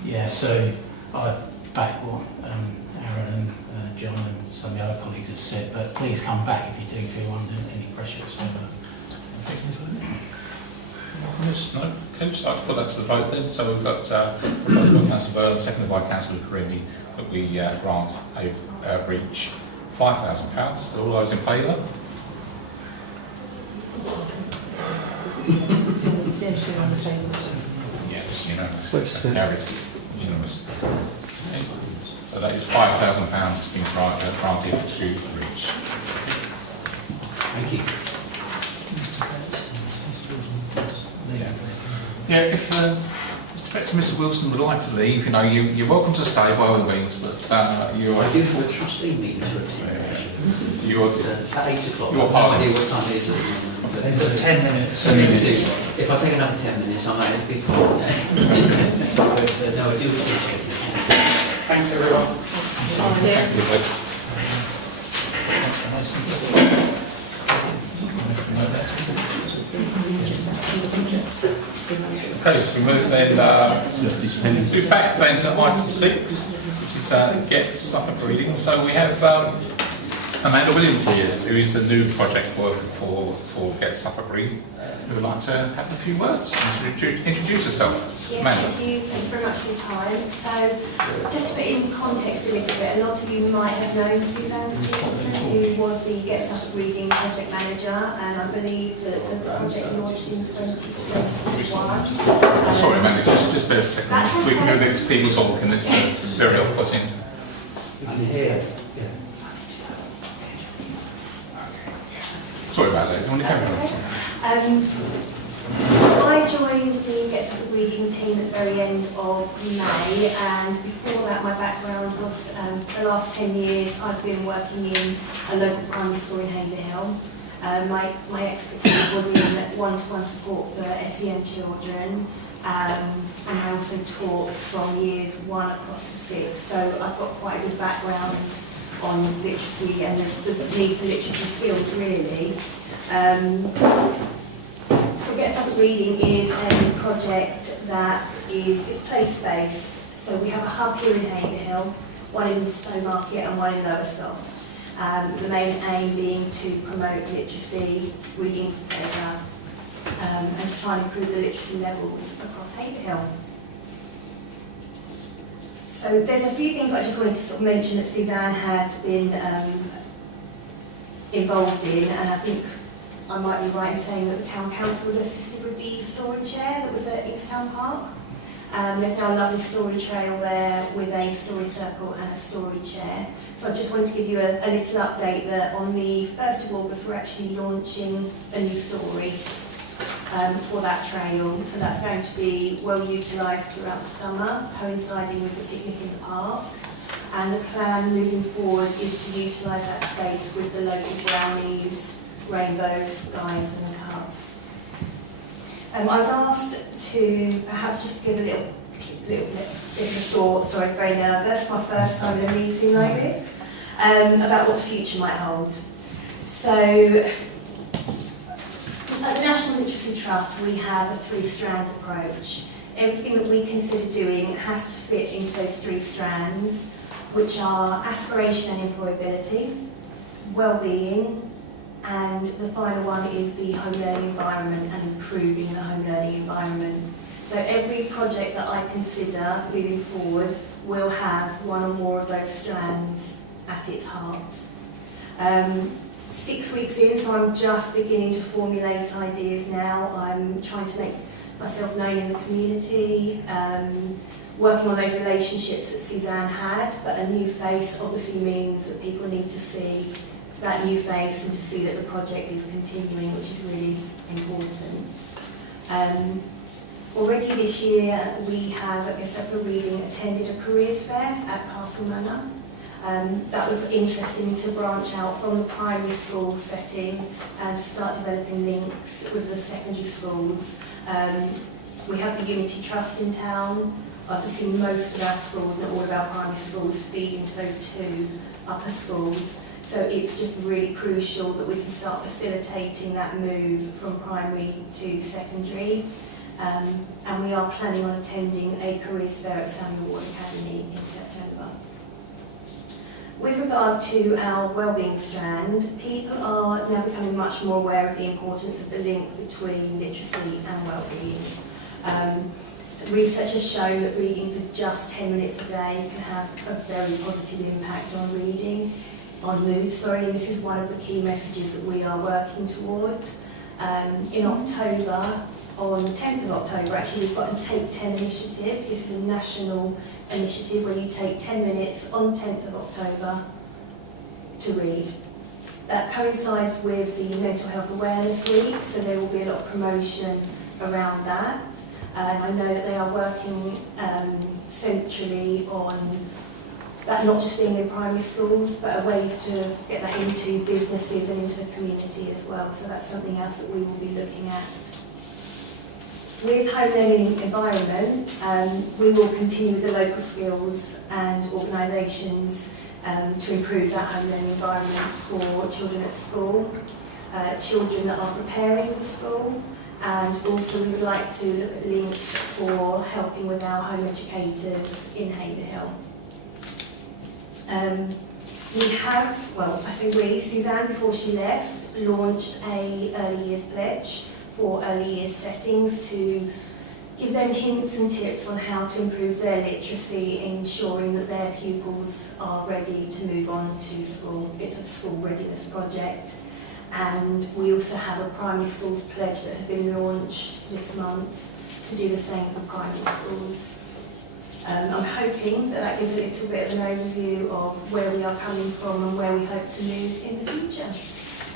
yeah, so I back what Aaron and John and some of the other colleagues have said. But please come back if you do feel under any pressure whatsoever. Yes, no. Okay, so I'll put that to the vote then. So we've got proposed by Councillor Byrne, seconded by Councillor Carini, that we grant a REACH £5,000. All those in favour? It's actually on the table. Yes, unanimous. Let's Carried. Unanimous. Okay. So that is £5,000 being granted to REACH. Thank you. Yeah, if Mr. Betts and Mr. Wilson would like to leave, you know, you're welcome to stay by all means, but you're... I do have a trustee meeting to attend. You're at 8 o'clock. You're I have part no of idea it. what time it is at the moment. But 10 minutes. 10 minutes. If I take another 10 minutes, I might have a big call. But no, I do appreciate it. Thanks everyone. Thank you. Okay, so we move then back then to item 6, which is get Suffolk reading. So we have Amanda Williams here, who is the new project worker for Get Suffolk Green, who would like to have a few words and introduce herself. Yes, Amanda. thank you. Thank you very much for your time. So, just to put in context a little bit, a lot of you might have known Suzanne Stevenson, who was the Get Suffolk Reading project manager, and I believe that the project launched in 2021. Sorry, Amanda, just bear a second. We can go next to people talk, and it's very off-putting. I'm here. Sorry about that. You want to carry on? So I joined the Get Suffolk Reading team at the very end of May, and before that my background was, for the last 10 years I've been working in a local primary school in Haverhill. My expertise was in one-to-one support for SEN children, and I also taught from years 1 across to 6, so I've got quite a good background on literacy and the need for literacy skills, really. So Get Suffolk Reading is a project that is place-based. So we have a hub here in Haverhill, one in Stowmarket and one in Lowestoft. The main aim being to promote literacy, reading for pleasure, and to try and improve the literacy levels across Haverhill. So there's a few things I just wanted to sort of mention that Suzanne had been involved in, and I think I might be right in saying that the Town Council had assisted with the story chair that was at Easttown Park. There's now a lovely story trail there with a story circle and a story chair. So I just wanted to give you a little update that on the 1st of August we're actually launching a new story for that trail. So that's going to be well utilised throughout the summer, coinciding with the picnic in the park. And the plan moving forward is to utilise that space with the local brownies, rainbows, guides and cups. I was asked to perhaps just give a little bit of thought, sorry, very nervous, my first time in a meeting like this, about what the future might hold. So, at the National Literacy Trust we have a 3-strand approach. Everything that we consider doing has to fit into those 3 strands, which are aspiration and employability, well-being, and the final one is the home learning environment and improving the home learning environment. So every project that I consider moving forward will have one or more of those strands at its heart. 6 weeks in, so I'm just beginning to formulate ideas now. I'm trying to make myself known in the community, working on those relationships that Suzanne had, but a new face obviously means that people need to see that new face and to see that the project is continuing, which is really important. Already this year we have, at Get Suffolk Reading, attended a careers fair at Castle Manor. That was interesting to branch out from the primary school setting and to start developing links with the secondary schools. We have the Unity Trust in town. Obviously most of our schools and all of our primary schools feed into those 2 upper schools. So it's just really crucial that we can start facilitating that move from primary to secondary. And we are planning on attending a careers fair at Samuel Ward Academy in September. With regard to our wellbeing strand, people are now becoming much more aware of the importance of the link between literacy and wellbeing. Research has shown that reading for just 10 minutes a day can have a very positive impact on mood, and this is one of the key messages that we are working toward. In October, on the 10th of October, actually we've got a Take 10 initiative. This is a national initiative where you take 10 minutes on 10th of October to read. That coincides with the Mental Health Awareness Week, so there will be a lot of promotion around that. I know that they are working centrally on that not just being in primary schools, but ways to get that into businesses and into the community as well. So that's something else that we will be looking at. With home learning environment, we will continue with the local skills and organisations to improve that home learning environment for children at school, children that are preparing for school, and also we would like to look at links for helping with our home educators in Haverhill. We have, well, I say we, Suzanne, before she left, launched a early years pledge for early years settings to give them hints and tips on how to improve their literacy, ensuring that their pupils are ready to move on to school. It's a school readiness project. And we also have a primary schools pledge that has been launched this month to do the same for primary schools. I'm hoping that that gives a little bit of an overview of where we are coming from and where we hope to move in the future.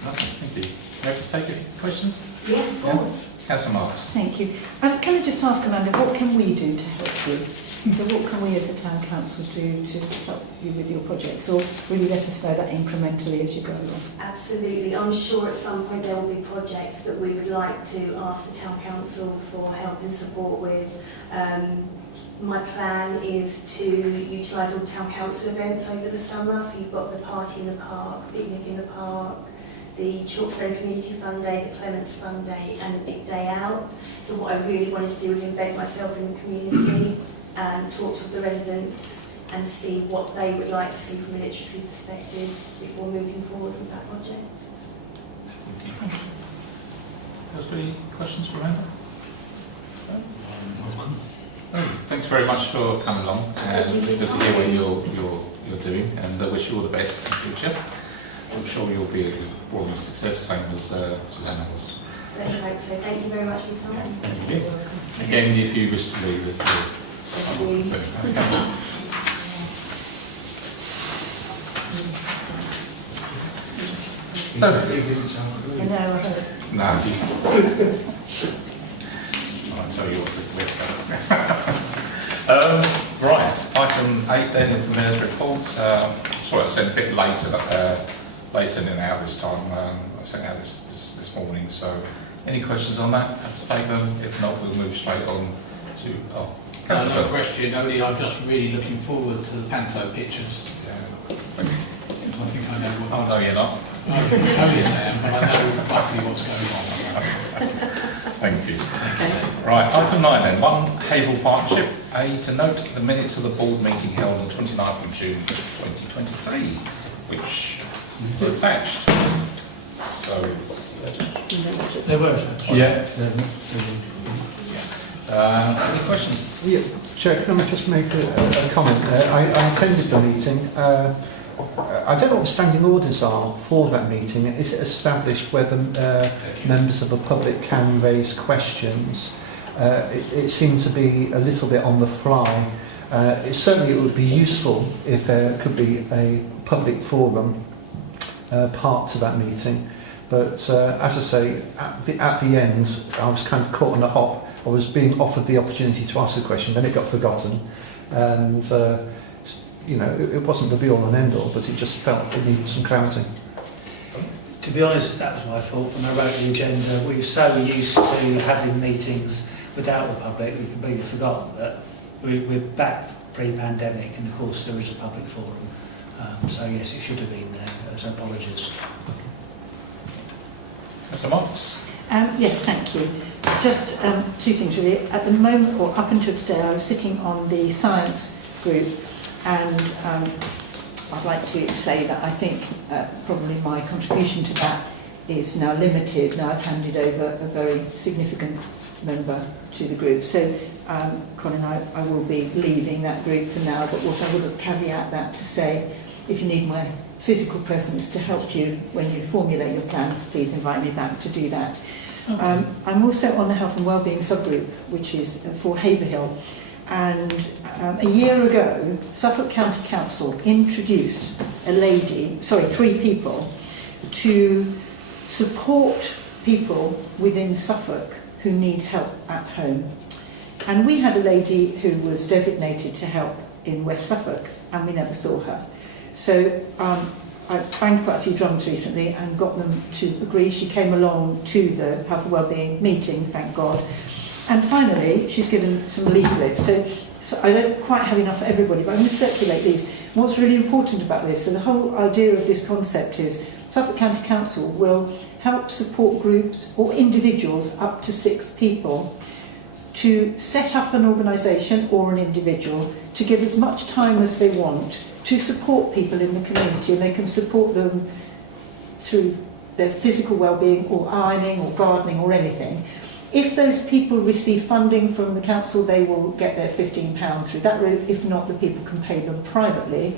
Lovely, thank you. Ready to take any questions? Yeah, of course. Councillor Marks. Thank you. Can I just ask Amanda, what can we do to help you? So what can we as a town council do to help you with your projects, or will you let us know that incrementally as you go along? Absolutely. I'm sure at some point there will be projects that we would like to ask the town council for help and support with. My plan is to utilise all town council events over the summer. So you've got the party in the park, picnic in the park, the Chalkstone Community Fun Day, the Clements Fun Day, and a big day out. So what I really wanted to do was embed myself in the community and talk to the residents and see what they would like to see from a literacy perspective before moving forward with that project. Thank you. Has got any questions for Amanda? Thanks very much for coming along, and good to hear what you're doing, and I wish you all the best in the future. I'm sure you'll be a broadening success, same as Susanna was. So I hope so. Thank you very much for your time. Thank you. Again, if you wish to leave, I'll tell you where to go. Right, item 8 then is the Mayor's report. Sorry, I sent a bit later than out this time. I sent out this morning, so any questions on that? Have to take them. If not, we'll move straight on to... No question, only I'm just really looking forward to the panto pictures. Yeah. I think I know what... Oh, no, you're not. Yes, I am, but I know roughly what's going on. Thank you. Right, item 9 then. 1, Haverhill Partnership. A, to note the minutes of the board meeting held on 29th of June 2023, which were attached. So... They were attached. Yeah. Any questions? Yeah, Chair, can I just make a comment? I attended the meeting. I don't know what the standing orders are for that meeting. Is it established whether members of the public can raise questions? It seemed to be a little bit on the fly. Certainly it would be useful if there could be a public forum part to that meeting. But as I say, at the end, I was kind of caught on a hop. I was being offered the opportunity to ask a question, then it got forgotten. And, you know, it wasn't the be-all and end-all, but it just felt it needed some clarity. To be honest, that was my fault when I wrote the agenda. We were so used to having meetings without the public, we completely forgot that we're back pre-pandemic, and of course there is a public forum. So yes, it should have been there, so apologies. Mr. Marks? Yes, thank you. Just 2 things really. At the moment, or up until today, I was sitting on the science group, and I'd like to say that I think probably my contribution to that is now limited. Now I've handed over a very significant member to the group. So, Colin, I will be leaving that group for now, but what I would caveat that to say, if you need my physical presence to help you when you formulate your plans, please invite me back to do that. Okay. I'm also on the Health and Wellbeing subgroup, which is for Haverhill. And a year ago, Suffolk County Council introduced 3 people to support people within Suffolk who need help at home. And we had a lady who was designated to help in West Suffolk, and we never saw her. So I banged quite a few drums recently and got them to agree. She came along to the Health and Wellbeing meeting, thank God. And finally, she's given some leaflets. So I don't quite have enough for everybody, but I'm going to circulate these. What's really important about this, so the whole idea of this concept is Suffolk County Council will help support groups or individuals up to 6 people to set up an organisation or an individual to give as much time as they want to support people in the community, and they can support them through their physical well-being or ironing or gardening or anything. If those people receive funding from the council, they will get their £15 through that route. If not, the people can pay them privately.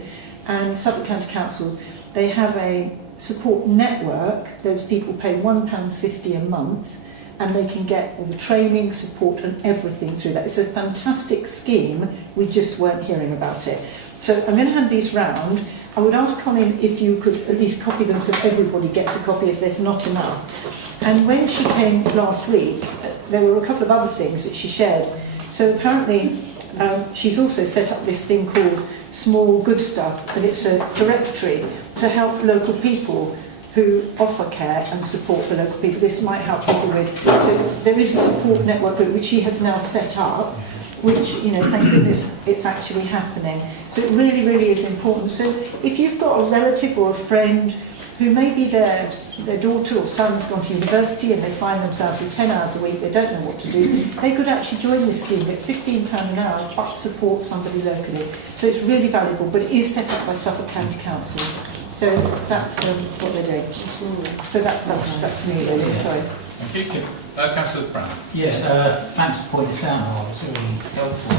And Suffolk County Councils, they have a support network. Those people pay £1.50 a month, and they can get all the training, support and everything through that. It's a fantastic scheme. We just weren't hearing about it. So I'm going to hand these round. I would ask Colin if you could at least copy them so everybody gets a copy if there's not enough. And when she came last week, there were a couple of other things that she shared. So apparently she's also set up this thing called Small Good Stuff, and it's a directory to help local people who offer care and support for local people. This might help people with. So there is a support network group which she has now set up, which, you know, thank goodness it's actually happening. So it really, really is important. So if you've got a relative or a friend who maybe their daughter or son's gone to university and they find themselves with 10 hours a week, they don't know what to do, they could actually join this scheme, get £15 an hour, but support somebody locally. So it's really valuable, but it is set up by Suffolk County Council. So that's what they're doing. So that's me, really. Sorry. Thank you. Councillor Brown. Yeah, thanks for pointing this out. It's really helpful.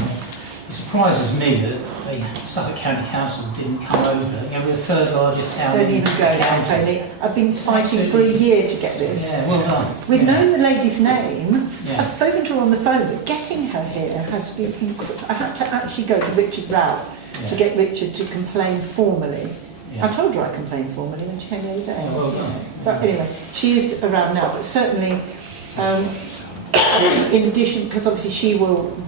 It surprises me that Suffolk County Council didn't come over. You know, we're the third largest town Don't in even the go now, county. Tony. I've been fighting for a year to get this. Yeah, well done. We've Yeah. known the lady's name. Yeah. I've spoken to her on the phone, but getting her here has been I had to actually go to Richard Rout to get Richard to complain formally. Yeah. I told her I complained formally when she came the other day. Yeah, well done. But anyway, she is around now, but certainly, in addition, because obviously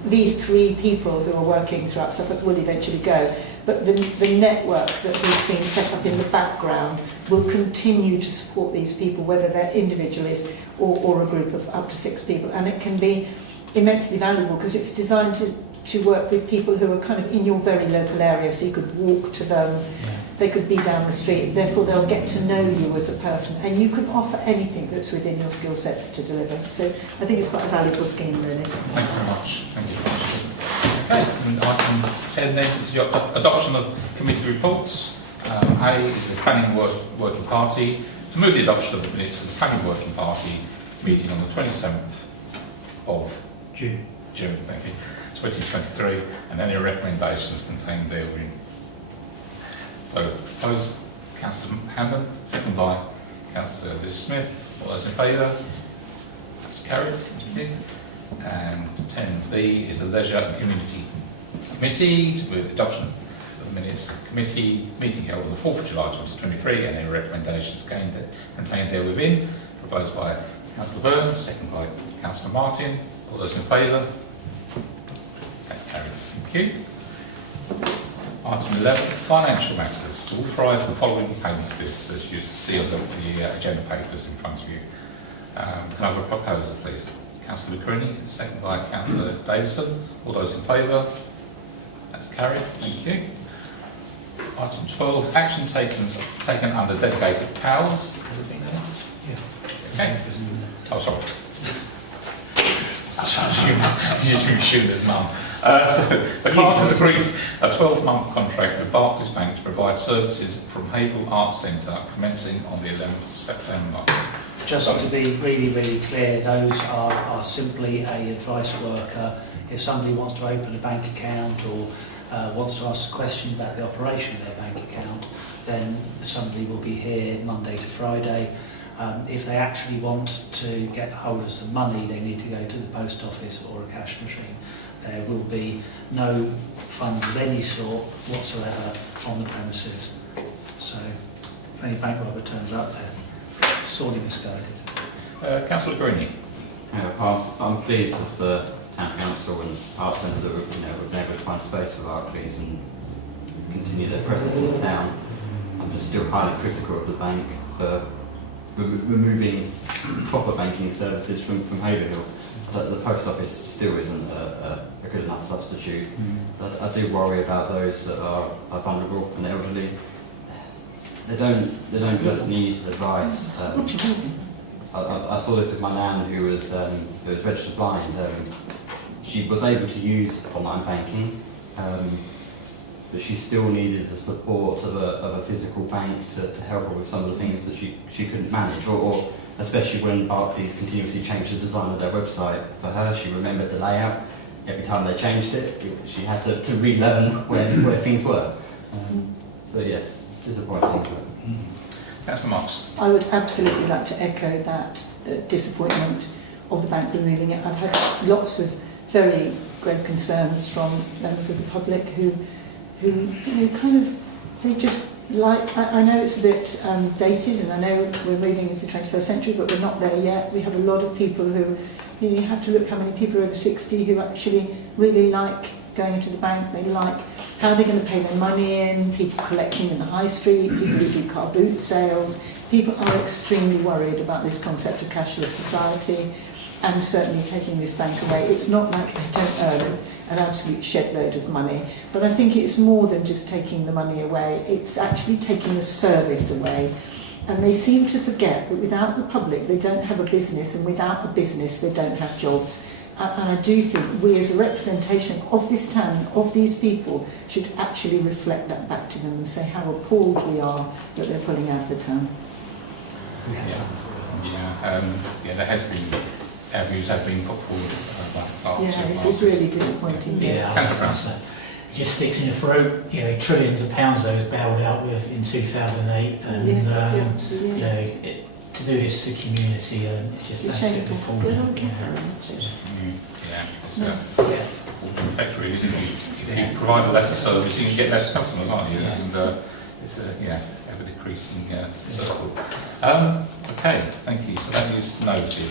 these three people who are working throughout Suffolk will eventually go, but the network that has been set up in the background will continue to support these people, whether they're individuals or a group of up to 6 people. And it can be immensely valuable because it's designed to work with people who are kind of in your very local area, so you could walk to them. Yeah. They could be down the street, therefore they'll get to know you as a person, and you can offer anything that's within your skill sets to deliver. So I think it's quite a valuable scheme, really. Thank you very much. Thank you. Okay, and item 10 then is your adoption of committee reports. A is the Planning Working Party. To move the adoption of the minutes of the Planning Working Party meeting on the 27th of June, thank you, 2023, and any recommendations contained therein. So, proposed, Councillor Hammond, second by Councillor Liz Smith. All those in favour? That's carried. Thank you. And 10B is the Leisure and Community Committee with adoption of the minutes committee meeting held on the 4th of July 2023 and any recommendations contained there within. Proposed by Councillor Burns, second by Councillor Martin. All those in favour? That's carried. Thank you. Item 11, financial matters. Authorise the following payments lists as you see on the agenda papers in front of you. Can I have a proposal, please? Councillor Macrooney, second by Councillor Davison. All those in favour? That's carried. Thank you. Item 12, action taken under delegated powers. Yeah. Okay. Oh, sorry. You shoot his mum. So the clerk has agreed a 12-month contract with Barclays Bank to provide services from Haverhill Arts Centre commencing on the 11th of September. Just to be really, really clear, those are simply a advice worker. If somebody wants to open a bank account or wants to ask a question about the operation of their bank account, then somebody will be here Monday to Friday. If they actually want to get hold of some money, they need to go to the post office or a cash machine. There will be no funds of any sort whatsoever on the premises. So if any bank robber turns up, they're sorely misguided. Councillor Greeny. I'm pleased as the Town Council and Arts Centre we've been able to find space for Barclays and continue their presence in the town. I'm just still highly critical of the bank for removing proper banking services from Haverhill. The post office still isn't a good enough substitute. I do worry about those that are vulnerable and elderly. They don't just need advice. I saw this with my nan who was registered blind. She was able to use online banking, but she still needed the support of a physical bank to help her with some of the things that she couldn't manage, or especially when Barclays continuously changed the design of their website. For her, she remembered the layout. Every time they changed it, she had to relearn where things were. So yeah, disappointing. That's the marks. I would absolutely like to echo that disappointment of the bank removing it. I've had lots of very grave concerns from members of the public who kind of, they just like, I know it's a bit dated, and I know we're moving into the 21st century, but we're not there yet. We have a lot of people who, you have to look how many people are over 60 who actually really like going into the bank. They like how they're going to pay their money in, people collecting in the high street, people who do car boot sales. People are extremely worried about this concept of cashless society, and certainly taking this bank away. It's not like they don't earn an absolute shed load of money, but I think it's more than just taking the money away. It's actually taking the service away. And they seem to forget that without the public, they don't have a business, and without a business, they don't have jobs. And I do think we, as a representation of this town, of these people, should actually reflect that back to them and say how appalled we are that they're pulling out of the town. Yeah, there has been, our views have been put forward. It's really disappointing. It just sticks in your throat. You know, trillions of pounds they was bailed out with in 2008, and to do this to community, it's just absolutely appalling. It's effect really, isn't it? If you provide a lesser service, you can get less customers, aren't you? And it's a ever decreasing circle. Okay, thank you. So that is noted.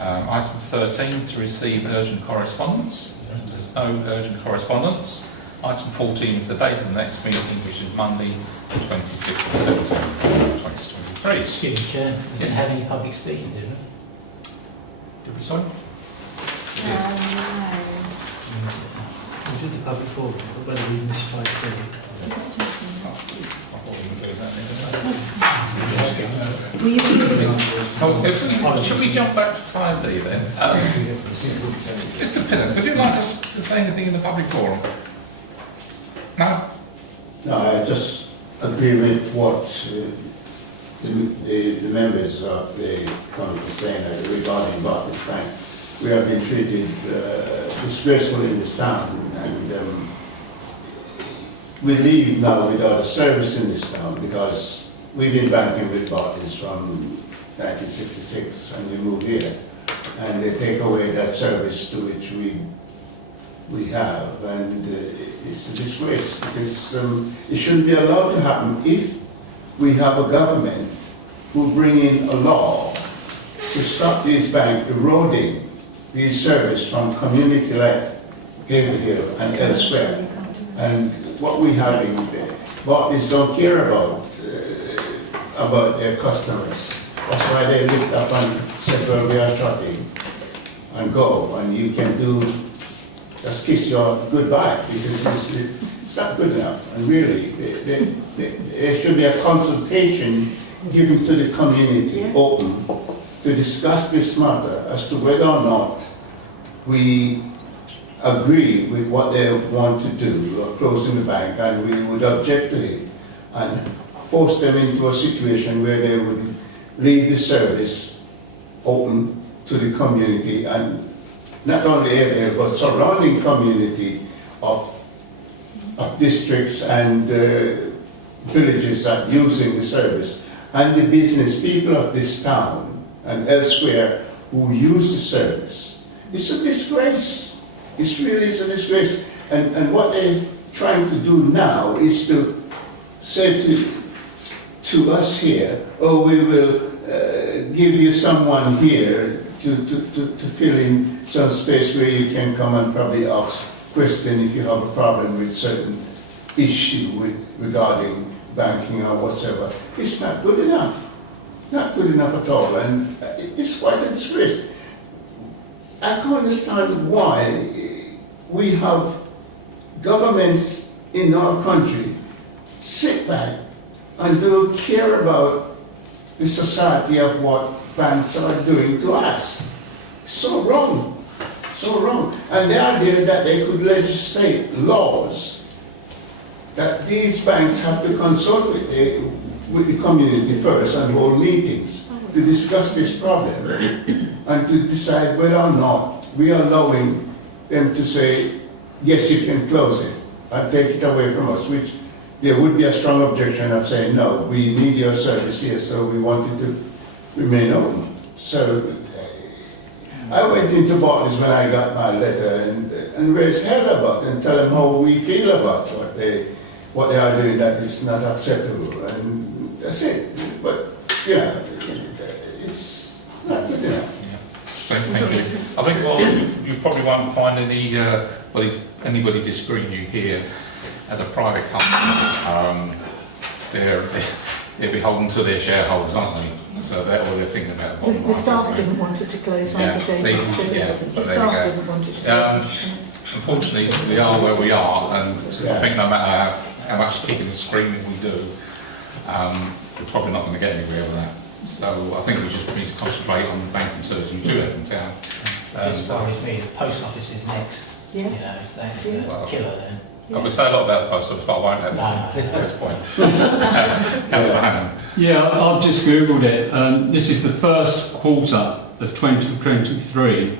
Item 13, to receive urgent correspondence. There's no urgent correspondence. Item 14 is the date of the next meeting, which is Monday, the 25th of September 2023. Excuse me, Chair, we didn't have any public speaking, did we? Did we, sorry? We did the public forum, but whether we missed 5:30. Should we jump back to 5D then? Mr. Pinner, would you like us to say anything in the public forum? No? No, I just agree with what the members of the committee are saying regarding Barclays Bank. We have been treated disgracefully in this town, and we leave now without a service in this town because we've been banking with Barclays from 1966 when we moved here, and they take away that service to which we have, and it's a disgrace because it shouldn't be allowed to happen if we have a government who bring in a law to stop these banks eroding these services from community like Haverhill and elsewhere. And what we have in Barclays don't care about their customers. That's why they lift up and say, well, we are trotting and go, and you can just kiss your goodbye because it's not good enough. And really, there should be a consultation given to the community, open, to discuss this matter as to whether or not we agree with what they want to do of closing the bank, and we would object to it and force them into a situation where they would leave the service open to the community, and not only area but surrounding community of districts and villages that using the service, and the business people of this town and elsewhere who use the service. It's a disgrace. It really is a disgrace. And what they're trying to do now is to say to us here, oh, we will give you someone here to fill in some space where you can come and probably ask question if you have a problem with certain issue regarding banking or whatsoever. It's not good enough. Not good enough at all, and it's quite a disgrace. I can't understand why we have governments in our country sit back and don't care about the society of what banks are doing to us. So wrong. so wrong. And the idea that they could legislate laws that these banks have to consult with the community first and hold meetings to discuss this problem and to decide whether or not we are allowing them to say, yes, you can close it and take it away from us, which there would be a strong objection of saying, no, we need your service here, so we want it to remain open. So I went into Barclays when I got my letter and raised hell about it and tell them how we feel about what they are doing, that is not acceptable, and that's it. But yeah, it's not good enough. Thank you. I think, well, you probably won't find anybody disagreeing you here. As a private company, they're beholden to their shareholders, aren't they? So they're all they're thinking about. The staff didn't want it to close either, David. The staff didn't want it to close. Unfortunately, we are where we are, and I think no matter how much kicking and screaming we do, we're probably not going to get anywhere with that. So I think we just need to concentrate on the banking services we do have in town. As far as me, the post office is next. Yeah. You know, that's the killer then. I would say a lot about the post office, but I won't at this point. Councillor Hannon. Yeah, I've just Googled it. This is the first quarter of 2023.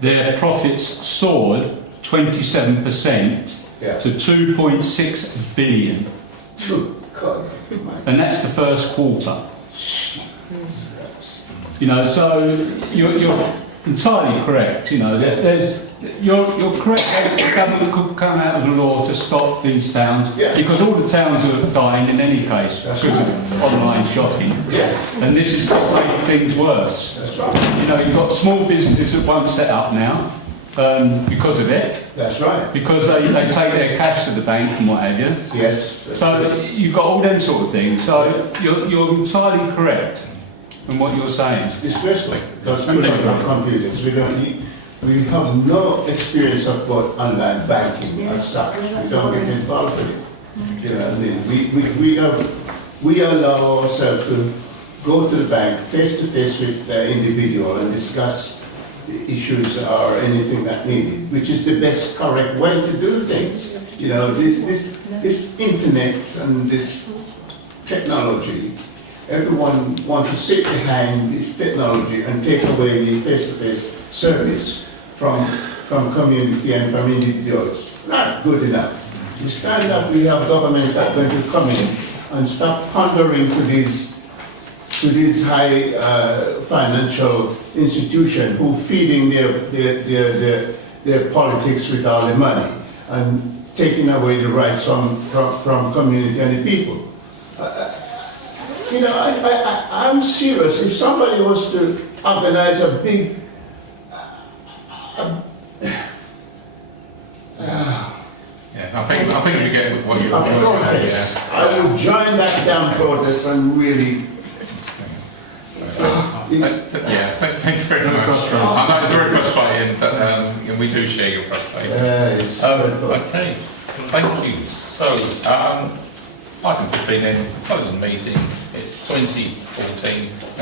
Their profits soared 27% to 2.6 billion. God. And that's the first quarter. You know, so you're entirely correct. You know, you're correct. The government could come out with a law to stop these towns because all the towns are dying in any case because of online shopping. And this is just making things worse. That's right. You know, you've got small businesses that won't set up now because of it. That's right. Because they take their cash to the bank and what have you. Yes. So you've got all them sort of things. So you're entirely correct in what you're saying. It's disgraceful because we don't have computers. We have no experience of what online banking as such. We don't get involved with it. You know what I mean? We allow ourselves to go to the bank face to face with the individual and discuss the issues or anything that needed, which is the best, correct way to do things. You know, this internet and this technology, everyone wants to sit behind this technology and take away the face-to-face service from community and from individuals. Not good enough. We stand up, we have government that are going to come in and stop pandering to these high financial institutions who feeding their politics with all the money and taking away the rights from community and the people. You know, I'm serious. If somebody was to organize a big I think we get what you're protest. I will join that damn protest and really. Thank you very much. I know it's very frustrating, but and we do share your frustration. Okay, thank you. So, item 15 then, closing meeting. It's 2014.